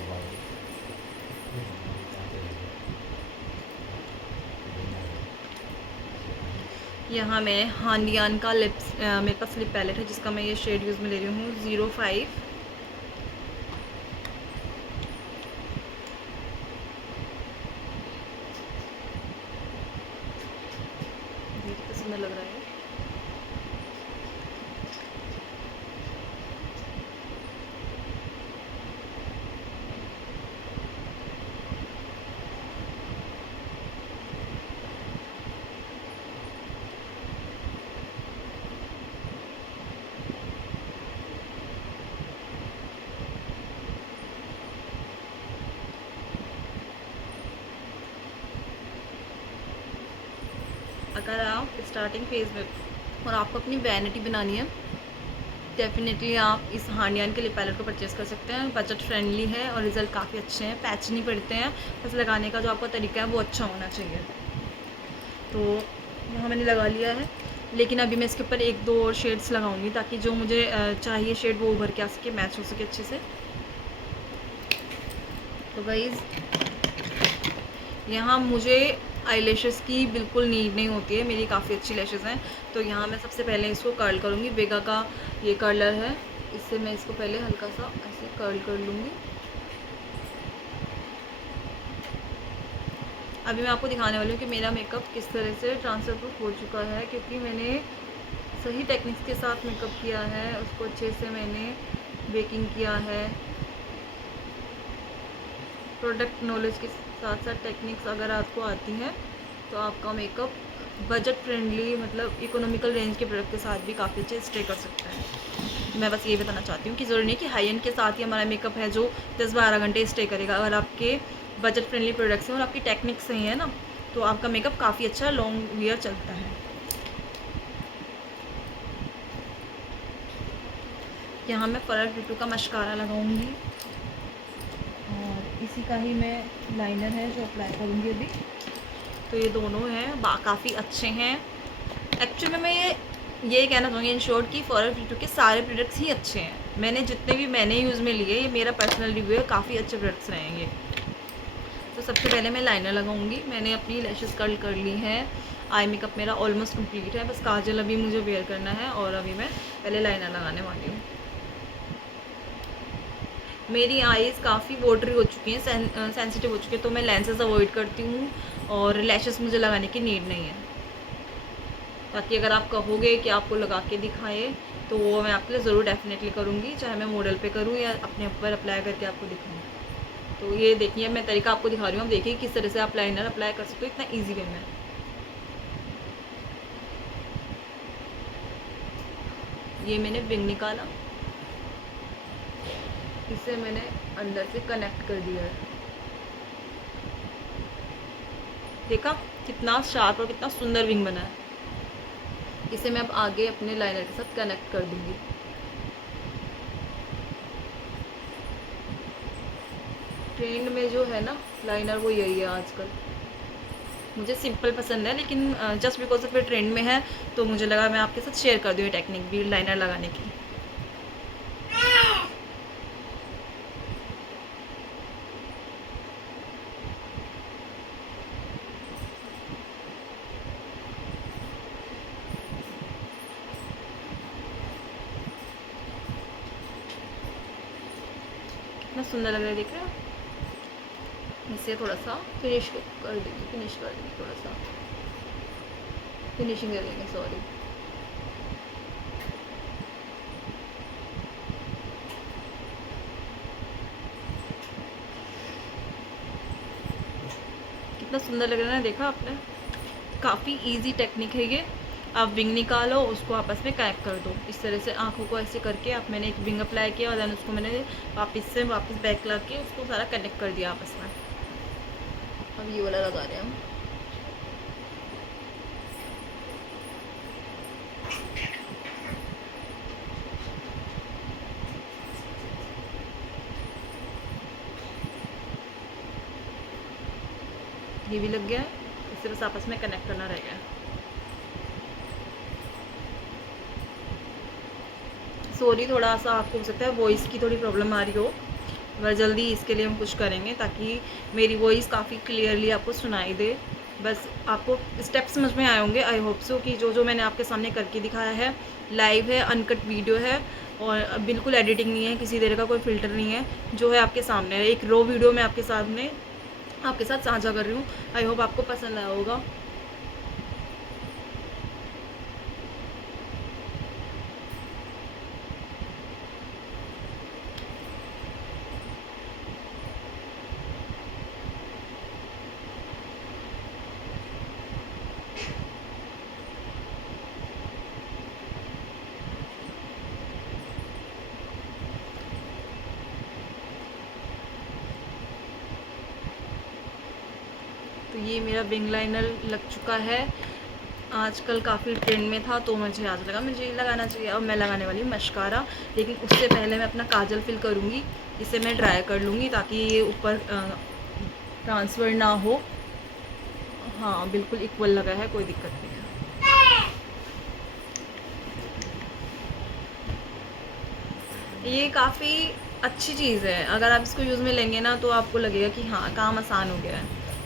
यहाँ मैं हानियान का लिप्स मेरे पास लिप पैलेट है जिसका मैं ये शेड यूज़ में ले रही हूँ 05। कितना सुंदर लग रहा है। अगर आप स्टार्टिंग फेज़ में और आपको अपनी वैनिटी बनानी है, डेफिनेटली आप इस हांडियान के लिप पैलेट को परचेज़ कर सकते हैं। बजट फ्रेंडली है और रिज़ल्ट काफ़ी अच्छे हैं, पैच नहीं पड़ते हैं, बस लगाने का जो आपका तरीका है वो अच्छा होना चाहिए। तो यहाँ मैंने लगा लिया है, लेकिन अभी मैं इसके ऊपर 1-2 और शेड्स लगाऊंगी ताकि जो मुझे चाहिए शेड वो उभर के आ सके, मैच हो सके अच्छे से। तो गाइज़ यहाँ मुझे आईलैशेस की बिल्कुल नीड नहीं होती है, मेरी काफ़ी अच्छी लैशेस हैं। तो यहाँ मैं सबसे पहले इसको कर्ल करूँगी। वेगा का ये कर्लर है, इससे मैं इसको पहले हल्का सा ऐसे कर्ल कर लूँगी। अभी मैं आपको दिखाने वाली हूँ कि मेरा मेकअप किस तरह से ट्रांसफ़र प्रूफ हो चुका है, क्योंकि मैंने सही टेक्निक्स के साथ मेकअप किया है, उसको अच्छे से मैंने बेकिंग किया है। प्रोडक्ट नॉलेज के साथ साथ टेक्निक्स अगर आपको आती हैं तो आपका मेकअप बजट फ्रेंडली, मतलब इकोनॉमिकल रेंज के प्रोडक्ट के साथ भी काफ़ी अच्छे स्टे कर सकता है। मैं बस ये बताना चाहती हूँ कि ज़रूरी नहीं कि हाई एंड के साथ ही हमारा मेकअप है जो 10-12 घंटे स्टे करेगा। अगर आपके बजट फ्रेंडली प्रोडक्ट्स हैं और आपकी टेक्निक सही है ना, तो आपका मेकअप काफ़ी अच्छा लॉन्ग वियर चलता है। यहाँ मैं फॉरेवर ब्यूटी का मस्कारा लगाऊंगी और इसी का ही मैं लाइनर है जो अप्लाई करूँगी अभी। तो ये दोनों हैं, काफ़ी अच्छे हैं। एक्चुअली में मैं ये कहना चाहूँगी इन शॉर्ट कि फॉरेवर ब्यूटी के सारे प्रोडक्ट्स ही अच्छे हैं। मैंने जितने भी मैंने यूज़ में लिए, ये मेरा पर्सनल रिव्यू है, काफ़ी अच्छे प्रोडक्ट्स रहे हैं ये। तो सबसे पहले मैं लाइनर लगाऊंगी। मैंने अपनी लैशेस कर्ल कर ली है, आई मेकअप मेरा ऑलमोस्ट कंप्लीट है, बस काजल अभी मुझे वेयर करना है और अभी मैं पहले लाइनर लगाने वाली हूँ। मेरी आईज़ काफ़ी वाटरी हो चुकी हैं, सेंसिटिव हो चुकी है, तो मैं लेंसेज अवॉइड करती हूँ और लैशेस मुझे लगाने की नीड नहीं है। ताकि अगर आप कहोगे कि आपको लगा के दिखाएं तो वो मैं आपके लिए ज़रूर डेफिनेटली करूँगी, चाहे मैं मॉडल पे करूँ या अपने ऊपर अप्लाई करके आपको दिखाऊँ। तो ये देखिए मैं तरीका आपको दिखा रही हूँ, आप देखिए किस तरह से आप लाइनर अप्लाई कर सकते हो इतना ईजी वे में। ये मैंने विंग निकाला, इसे मैंने अंदर से कनेक्ट कर दिया है। देखा कितना शार्प और कितना सुंदर विंग बना है। इसे मैं अब आगे अपने लाइनर के साथ कनेक्ट कर दूंगी। ट्रेंड में जो है ना लाइनर वो यही है आजकल। मुझे सिंपल पसंद है, लेकिन जस्ट बिकॉज ऑफ ये ट्रेंड में है तो मुझे लगा मैं आपके साथ शेयर कर दूँ ये टेक्निक भी लाइनर लगाने की। कितना सुंदर लग रहा है, देख रहे हो। इसे थोड़ा सा फिनिश कर देंगे, थोड़ा सा फिनिशिंग दे देंगे, सॉरी। कितना सुंदर लग रहा है ना, देखा आपने। काफ़ी इजी टेक्निक है ये। आप विंग निकालो, उसको आपस में कनेक्ट कर दो इस तरह से, आंखों को ऐसे करके। आप मैंने एक विंग अप्लाई किया और देन उसको मैंने वापस बैक ला के उसको सारा कनेक्ट कर दिया आपस में। अब ये वाला लगा रहे हैं हम। ये भी लग गया है, इससे बस आपस में कनेक्ट करना रह गया। सॉरी, थोड़ा सा आपको हो सकता है वॉइस की थोड़ी प्रॉब्लम आ रही हो, पर जल्दी इसके लिए हम कुछ करेंगे ताकि मेरी वॉइस काफ़ी क्लियरली आपको सुनाई दे। बस आपको स्टेप समझ में आए होंगे, आई होप सो, कि जो मैंने आपके सामने करके दिखाया है लाइव है, अनकट वीडियो है और बिल्कुल एडिटिंग नहीं है, किसी तरह का कोई फ़िल्टर नहीं है, जो है आपके सामने है। एक रो वीडियो में आपके साथ साझा कर रही हूँ। आई होप आपको पसंद आया होगा। तो ये मेरा विंग लाइनर लग चुका है। आजकल काफ़ी ट्रेंड में था, तो मुझे आज लगा मुझे ये लगाना चाहिए। अब मैं लगाने वाली हूँ मस्कारा, लेकिन उससे पहले मैं अपना काजल फिल करूँगी। इसे मैं ड्राई कर लूँगी ताकि ये ऊपर ट्रांसफ़र ना हो। हाँ, बिल्कुल इक्वल लगा है, कोई दिक्कत नहीं है। ये काफ़ी अच्छी चीज़ है, अगर आप इसको यूज़ में लेंगे ना तो आपको लगेगा कि हाँ, काम आसान हो गया है,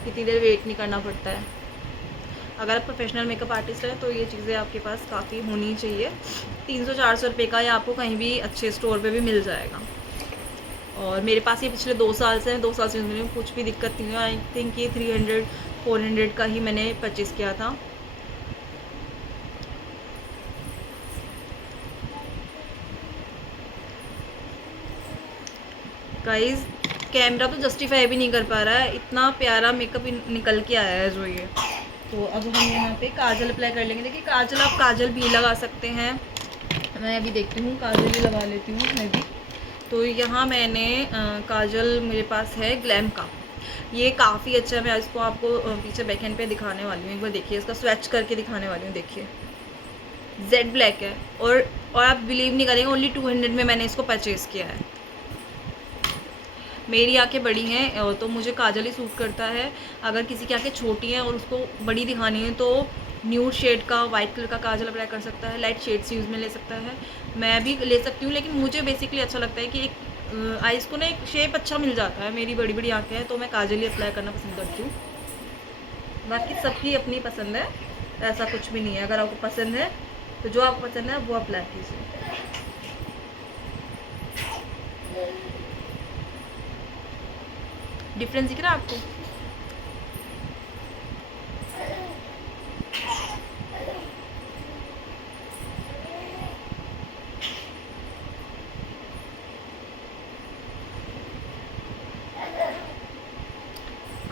इतनी देर वेट नहीं करना पड़ता है। अगर आप प्रोफेशनल मेकअप आर्टिस्ट हैं तो ये चीज़ें आपके पास काफ़ी होनी चाहिए। 300-400 रुपये का ये आपको कहीं भी अच्छे स्टोर पे भी मिल जाएगा। और मेरे पास ये पिछले 2 साल से है, 2 साल से मेरे कुछ भी दिक्कत नहीं हुई। आई थिंक ये 300-400 का ही मैंने परचेज़ किया था। गाइस, कैमरा तो जस्टिफाई भी नहीं कर पा रहा है, इतना प्यारा मेकअप निकल के आया है जो ये। तो अब हम यहाँ पे काजल अप्लाई कर लेंगे। देखिए, काजल आप काजल भी लगा सकते हैं। मैं अभी देखती हूँ, काजल भी लगा लेती हूँ मैं भी। तो यहाँ मैंने काजल मेरे पास है ग्लैम का, ये काफ़ी अच्छा है। मैं इसको आपको पीछे बैक हैंड पे दिखाने वाली हूँ, एक बार देखिए, इसका स्वैच करके दिखाने वाली हूँ। देखिए, जेड ब्लैक है और आप बिलीव नहीं करेंगे, ओनली 200 में मैंने इसको परचेज़ किया है। मेरी आंखें बड़ी हैं तो मुझे काजल ही सूट करता है। अगर किसी की आंखें छोटी हैं और उसको बड़ी दिखानी है तो न्यूड शेड का वाइट कलर का काजल अप्लाई कर सकता है, लाइट शेड्स यूज़ में ले सकता है। मैं भी ले सकती हूँ, लेकिन मुझे बेसिकली अच्छा लगता है कि एक आइज़ को ना एक शेप अच्छा मिल जाता है। मेरी बड़ी बड़ी आँखें हैं तो मैं काजल ही अप्लाई करना पसंद करती हूँ। बाकी सबकी अपनी पसंद है, ऐसा कुछ भी नहीं है। अगर आपको पसंद है तो जो आपको पसंद है वो अप्लाई कीजिए। डिफरेंस दिख रहा है आपको?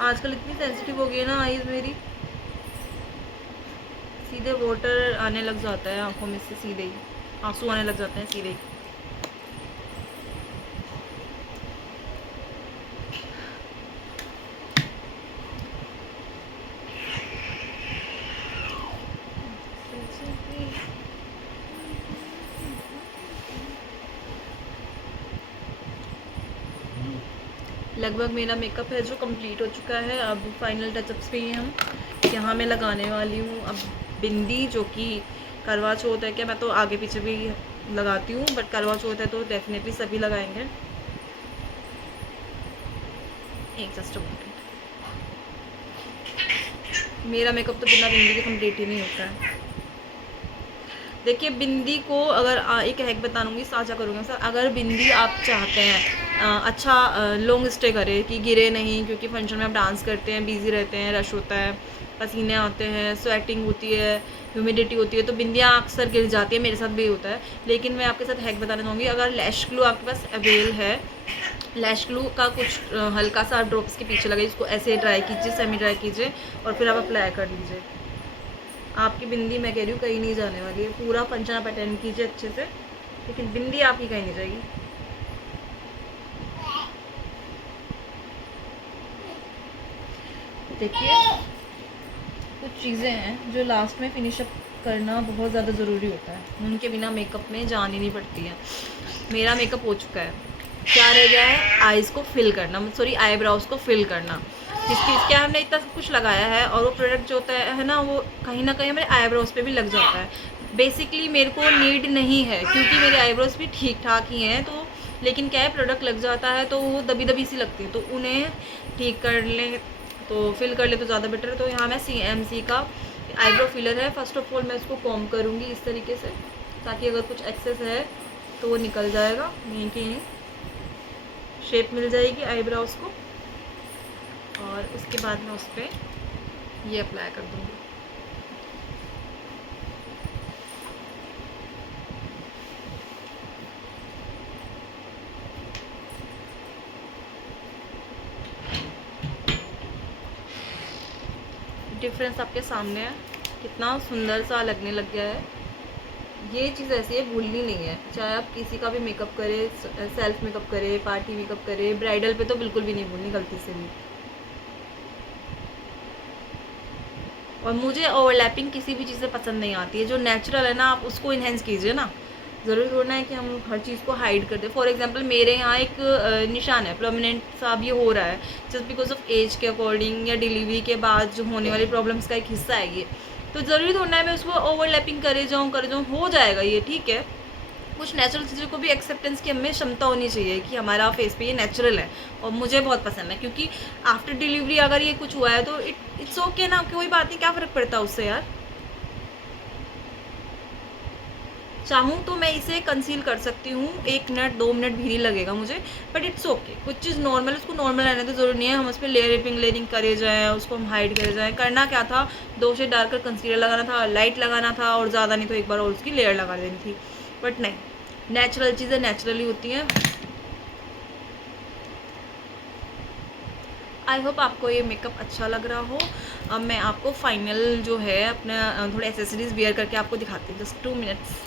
आजकल इतनी सेंसिटिव हो गई है ना आईज मेरी, सीधे वाटर आने लग जाता है आंखों में से, सीधे ही आंसू आने लग जाते हैं सीधे ही। लगभग मेरा मेकअप है जो कंप्लीट हो चुका है। अब फाइनल टचअप्स पे ही हम यहाँ मैं लगाने वाली हूँ अब बिंदी, जो कि करवा चौथ है क्या, मैं तो आगे पीछे भी लगाती हूँ, बट करवा चौथ है तो डेफिनेटली सभी लगाएंगे। एक जस्ट अ मिनट, मेरा मेकअप तो बिना बिंदी के कंप्लीट ही नहीं होता है। देखिए, बिंदी को अगर एक हैक बताऊंगी, साझा करूँगी सर। अगर बिंदी आप चाहते हैं अच्छा लॉन्ग स्टे करे, कि गिरे नहीं, क्योंकि फंक्शन में आप डांस करते हैं, बिजी रहते हैं, रश होता है, पसीने आते हैं, स्वेटिंग होती है, ह्यूमिडिटी होती है, तो बिंदियाँ अक्सर गिर जाती है, मेरे साथ भी होता है। लेकिन मैं आपके साथ हैक बताना चाहूँगी, अगर लैश ग्लू आपके पास अवेल है, लैश ग्लू का कुछ हल्का सा ड्रॉप्स के पीछे लगाइए, इसको ऐसे ड्राई कीजिए, सेमी ड्राई कीजिए और फिर आप अप्लाई कर लीजिए। आपकी बिंदी, मैं कह रही हूँ, कहीं नहीं जाने वाली है। पूरा फंक्शन आप अटेंड कीजिए अच्छे से, लेकिन बिंदी आपकी कहीं नहीं जाएगी। देखिए, कुछ चीज़ें हैं जो लास्ट में फिनिश अप करना बहुत ज़्यादा ज़रूरी होता है, उनके बिना मेकअप में जान ही नहीं पड़ती है। मेरा मेकअप हो चुका है, क्या रह गया है? आईज़ को फिल करना, सॉरी आईब्राउज को फिल करना। जिसके हमने इतना सब कुछ लगाया है और वो प्रोडक्ट जो होता है ना, वो कहीं ना कहीं हमारे आईब्रोज पे भी लग जाता है। बेसिकली मेरे को नीड नहीं है, क्योंकि मेरे आईब्रोज भी ठीक ठाक ही हैं, तो लेकिन क्या है, प्रोडक्ट लग जाता है तो वो दबी दबी सी लगती है, तो उन्हें ठीक कर ले, तो फिल कर ले तो ज़्यादा बेटर है। तो यहाँ मैं CMC का आईब्रो फिलर है, फर्स्ट ऑफ ऑल मैं इसको कॉम करूँगी इस तरीके से, ताकि अगर कुछ एक्सेस है तो वो निकल जाएगा, नहीं कि शेप मिल जाएगी आईब्रोज को। और उसके बाद मैं उस पर ये अप्लाई कर दूँगी। डिफरेंस आपके सामने है, कितना सुंदर सा लगने लग गया है। ये चीज़ ऐसी है, भूलनी नहीं है, चाहे आप किसी का भी मेकअप करें, सेल्फ मेकअप करें, पार्टी मेकअप करें, ब्राइडल पे तो बिल्कुल भी नहीं भूलनी गलती से भी। और मुझे ओवरलैपिंग किसी भी चीज़ से पसंद नहीं आती है। जो नेचुरल है ना, आप उसको इन्हेंस कीजिए ना। ज़रूरी थोड़ा है कि हम हर चीज़ को हाइड कर दें। फॉर एग्जांपल मेरे यहाँ एक निशान है, प्रोमिनेंट सा अब ये हो रहा है जस्ट बिकॉज ऑफ एज के अकॉर्डिंग या डिलीवरी के बाद जो होने वाली प्रॉब्लम्स का एक हिस्सा है ये। तो ज़रूरी थोड़ा है मैं उसको ओवरलैपिंग करे जाऊँ हो जाएगा ये, ठीक है। कुछ नेचुरल चीज़ों को भी एक्सेप्टेंस की हमें क्षमता होनी चाहिए कि हमारा फेस पे ये नेचुरल है और मुझे बहुत पसंद है। क्योंकि आफ्टर डिलीवरी अगर ये कुछ हुआ है तो इट्स ओके ना, कोई बात नहीं, क्या फ़र्क पड़ता है उससे यार। चाहूँ तो मैं इसे कंसील कर सकती हूँ, 1 मिनट 2 मिनट भी नहीं लगेगा मुझे, बट इट्स ओके। कुछ चीज़ नॉर्मल, उसको नॉर्मल रहने तो ज़रूरी नहीं है हम उस पर लेयरिंग करे जाएँ, उसको हम हाइड करे जाएँ। करना क्या था, 2 शेड डार्कर कंसीलर लगाना था, लाइट लगाना था और ज़्यादा नहीं तो एक बार और उसकी लेयर लगा देनी थी। बट नहीं, नेचुरल चीज़ें नेचुरली होती हैं। आई होप आपको ये मेकअप अच्छा लग रहा हो। अब मैं आपको फाइनल जो है अपना थोड़े एसेसरीज वियर करके आपको दिखाती हूँ, जस्ट 2 मिनट्स।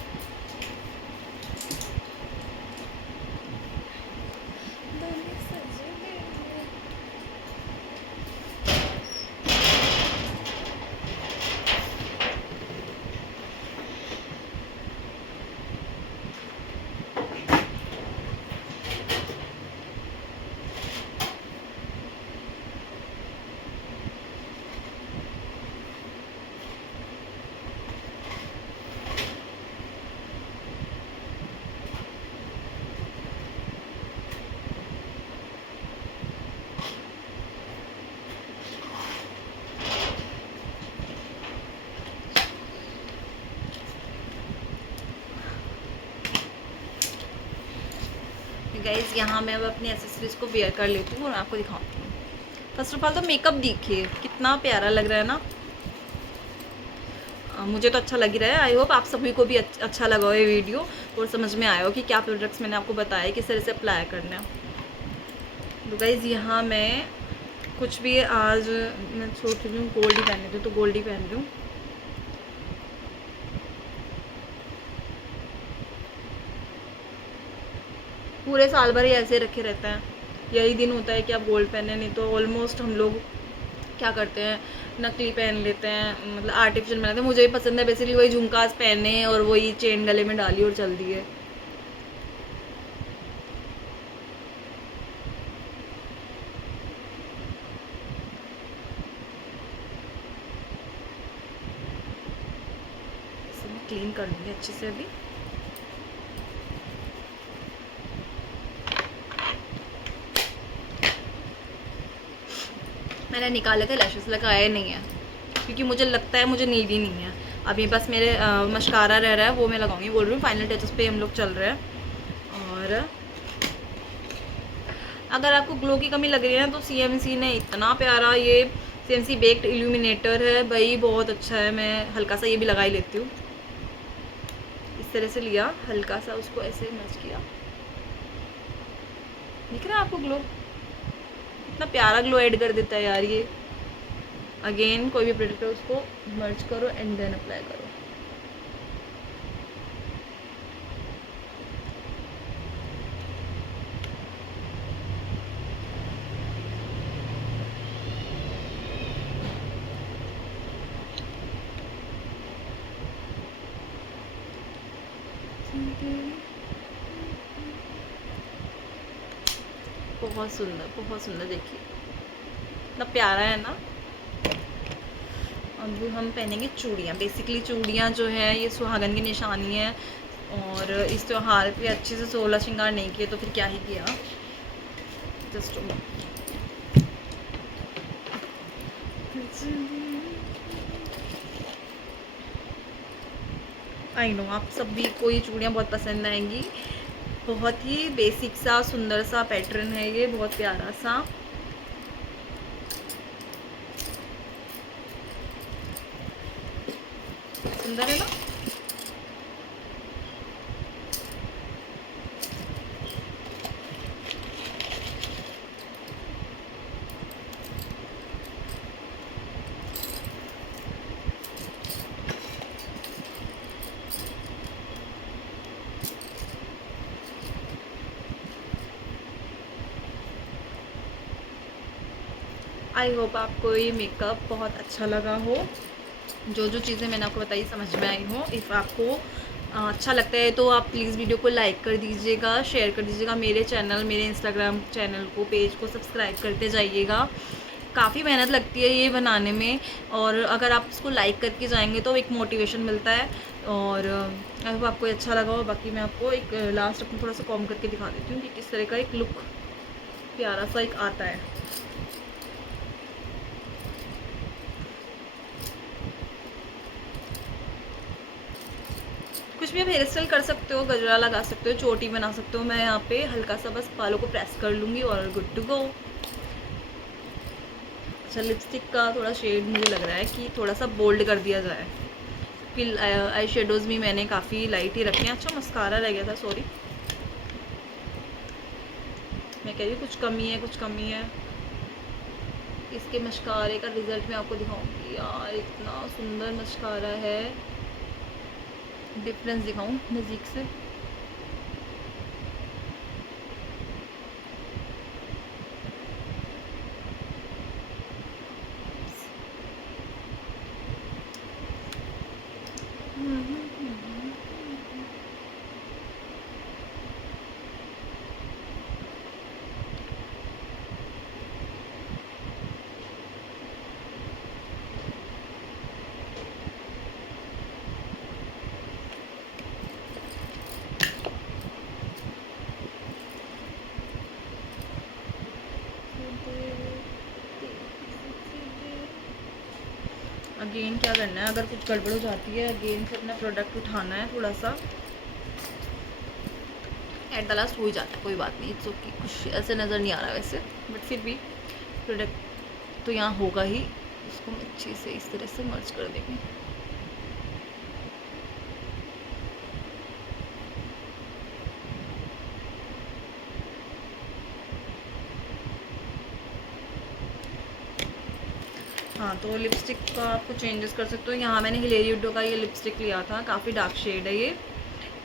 गाइज यहाँ मैं अब अपनी एसेसरीज को वेयर कर लेती हूँ और आपको दिखाती हूँ। फर्स्ट ऑफ ऑल तो मेकअप देखिए कितना प्यारा लग रहा है ना। मुझे तो अच्छा लग ही रहा है। आई होप आप सभी को भी अच्छा लगा हो ये वीडियो और समझ में आया हो कि क्या प्रोडक्ट्स मैंने आपको बताया किस तरह से अप्लाई करना है। तो गाइज यहाँ मैं कुछ भी आज मैं सोच रही हूँ गोल्ड ही पहन रही हूँ, तो गोल्ड ही पहन रही हूँ। पूरे साल भर ही ऐसे रखे रहते हैं, यही दिन होता है कि आप गोल्ड पहने, नहीं तो ऑलमोस्ट हम लोग क्या करते हैं नकली पहन लेते हैं, मतलब आर्टिफिशियल बनाते हैं। मुझे भी पसंद है बेसिकली वही झुमकास पहने और वही चेन गले में डाली और चल दी है। इसे मैं क्लीन कर लूँगी अच्छे से अभी। मैंने निकाले थे लैशेस, लगाए नहीं है क्योंकि मुझे लगता है मुझे नीड ही नहीं है। अभी बस मेरे मस्कारा रह रहा है, वो मैं लगाऊंगी। बोल रही हूँ फाइनल टचेस पे हम लोग चल रहे हैं। और अगर आपको ग्लो की कमी लग रही है ना, तो CMC ने इतना प्यारा ये CMC बेक्ड इल्यूमिनेटर है भाई, बहुत अच्छा है। मैं हल्का सा ये भी लगा ही लेती हूँ। इस तरह से लिया, हल्का सा उसको ऐसे मर्ज किया, दिख रहा है आपको ग्लो? इतना प्यारा ग्लो ऐड कर देता है यार ये। अगेन कोई भी प्रोडक्ट है उसको मर्ज करो एंड देन अप्लाई करो। बहुत सुंदर, बहुत सुंदर, देखिए इतना प्यारा है ना। अब हम पहनेंगे चूड़ियाँ। बेसिकली चूड़ियाँ जो है ये सुहागन की निशानी है और इस त्यौहार पे अच्छे से 16 श्रृंगार नहीं किए तो फिर क्या ही किया। जस्ट आई नो आप सभी को ये चूड़ियाँ बहुत पसंद आएंगी। बहुत ही बेसिक सा सुंदर सा पैटर्न है ये, बहुत प्यारा सा। सुंदर है ना। आई होप आपको ये मेकअप बहुत अच्छा लगा हो। जो जो चीज़ें मैंने आपको बताई समझ में आई हो। इफ़ आपको अच्छा लगता है तो आप प्लीज़ वीडियो को लाइक कर दीजिएगा, शेयर कर दीजिएगा, मेरे इंस्टाग्राम चैनल को, पेज को सब्सक्राइब करते जाइएगा। काफ़ी मेहनत लगती है ये बनाने में, और अगर आप इसको लाइक करके जाएंगे तो एक मोटिवेशन मिलता है। और अगर आपको अच्छा लगा हो, बाकी मैं आपको एक लास्ट अपना थोड़ा सा कॉम करके दिखा देती हूँ कि किस तरह का एक लुक प्यारा सा एक आता है। कुछ भी आप हेयर स्टाइल कर सकते हो, गजरा लगा सकते हो, चोटी बना सकते हो। मैं यहाँ पे हल्का सा बस बालों को प्रेस कर लूँगी और गुड टू गो। अच्छा, लिपस्टिक का थोड़ा शेड मुझे लग रहा है कि थोड़ा सा बोल्ड कर दिया जाए। फिर आई शेडोज़ भी मैंने काफ़ी लाइट ही रखे हैं। अच्छा, मस्कारा रह गया था, सॉरी। मैं कह रही हूँ कुछ कमी है, कुछ कमी है। इसके मस्कारे का रिज़ल्ट मैं आपको दिखाऊंगी। यार इतना सुंदर मस्कारा है, डिफरेंस दिखाऊं नज़दीक से। अगेन क्या करना है, अगर कुछ गड़बड़ हो जाती है अगेन से अपना प्रोडक्ट उठाना है, थोड़ा सा एट द लास्ट हो ही जाता है, कोई बात नहीं। इट्स ओके, कुछ ऐसे नज़र नहीं आ रहा वैसे, बट फिर भी प्रोडक्ट तो यहाँ होगा ही। इसको हम अच्छे से इस तरह से मर्ज कर देंगे। हाँ, तो लिपस्टिक का आपको चेंजेस कर सकते हो। यहाँ मैंने हिलेरी उड्डो का ये लिपस्टिक लिया था, काफ़ी डार्क शेड है, ये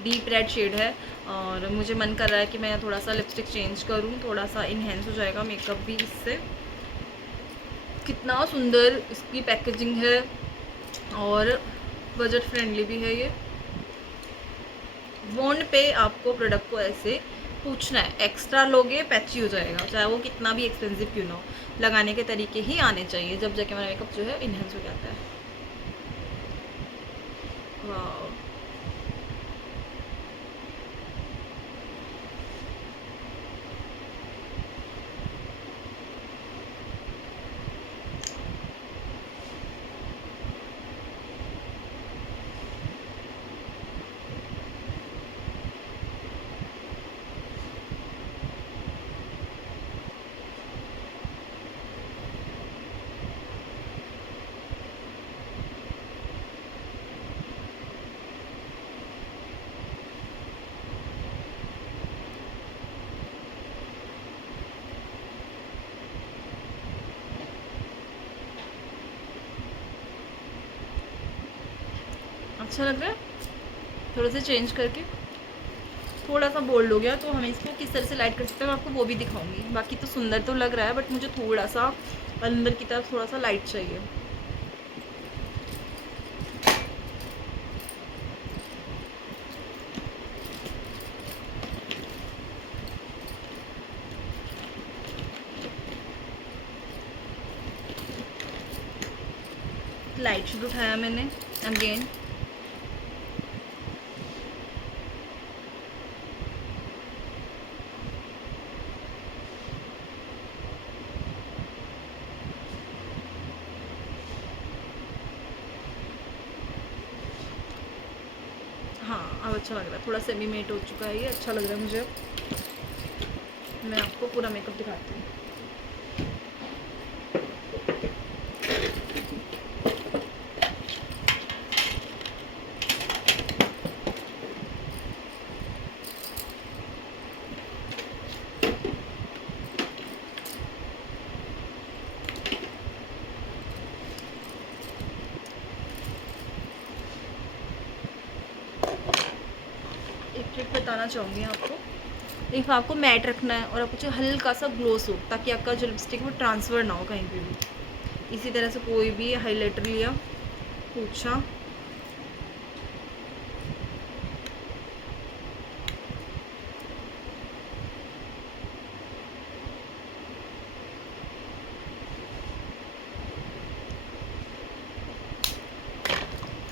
डीप रेड शेड है। और मुझे मन कर रहा है कि मैं थोड़ा सा लिपस्टिक चेंज करूँ, थोड़ा सा इन्हेंस हो जाएगा मेकअप भी इससे। कितना सुंदर इसकी पैकेजिंग है और बजट फ्रेंडली भी है ये। वॉन्ड पे आपको प्रोडक्ट को ऐसे पूछना है, एक्स्ट्रा लोगे पैची हो जाएगा, चाहे वो कितना भी एक्सपेंसिव क्यों ना हो। लगाने के तरीके ही आने चाहिए, जब जाके हमारा मेकअप जो है इन्हेंस हो जाता है। वाह, अच्छा लग रहा है। थोड़ा सा चेंज करके थोड़ा सा बोल्ड हो गया, तो हमें इसको किस तरह से लाइट कर सकते हैं मैं आपको वो भी दिखाऊंगी। बाकी तो सुंदर तो लग रहा है, बट मुझे थोड़ा सा अंदर की तरफ थोड़ा सा लाइट चाहिए। लाइट शेड उठाया मैंने अगेन। हाँ, अब अच्छा लग रहा है, थोड़ा सेमी मेट हो चुका है ये, अच्छा लग रहा है मुझे। मैं आपको पूरा मेकअप दिखाती हूँ। एक ट्रिक बताना चाहूँगी आपको। इफ़ आपको मैट रखना है और आपको चाहिए हल्का सा ग्लोस हो, ताकि आपका जो लिपस्टिक वो ट्रांसफ़र ना हो कहीं पे भी। इसी तरह से कोई भी हाइलाइटर लिया, पूछा।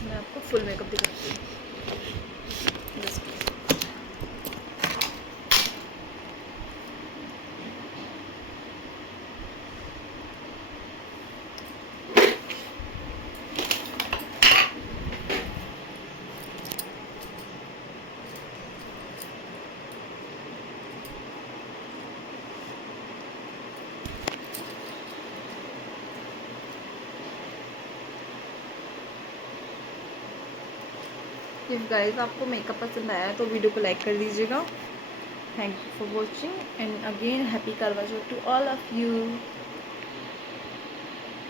मैं आपको फुल मेकअप दिखाती हूँ। इफ़ गाइस आपको मेकअप पसंद आया तो वीडियो को लाइक कर दीजिएगा। Thank you for watching and again happy करवा चौथ टू ऑल ऑफ यू।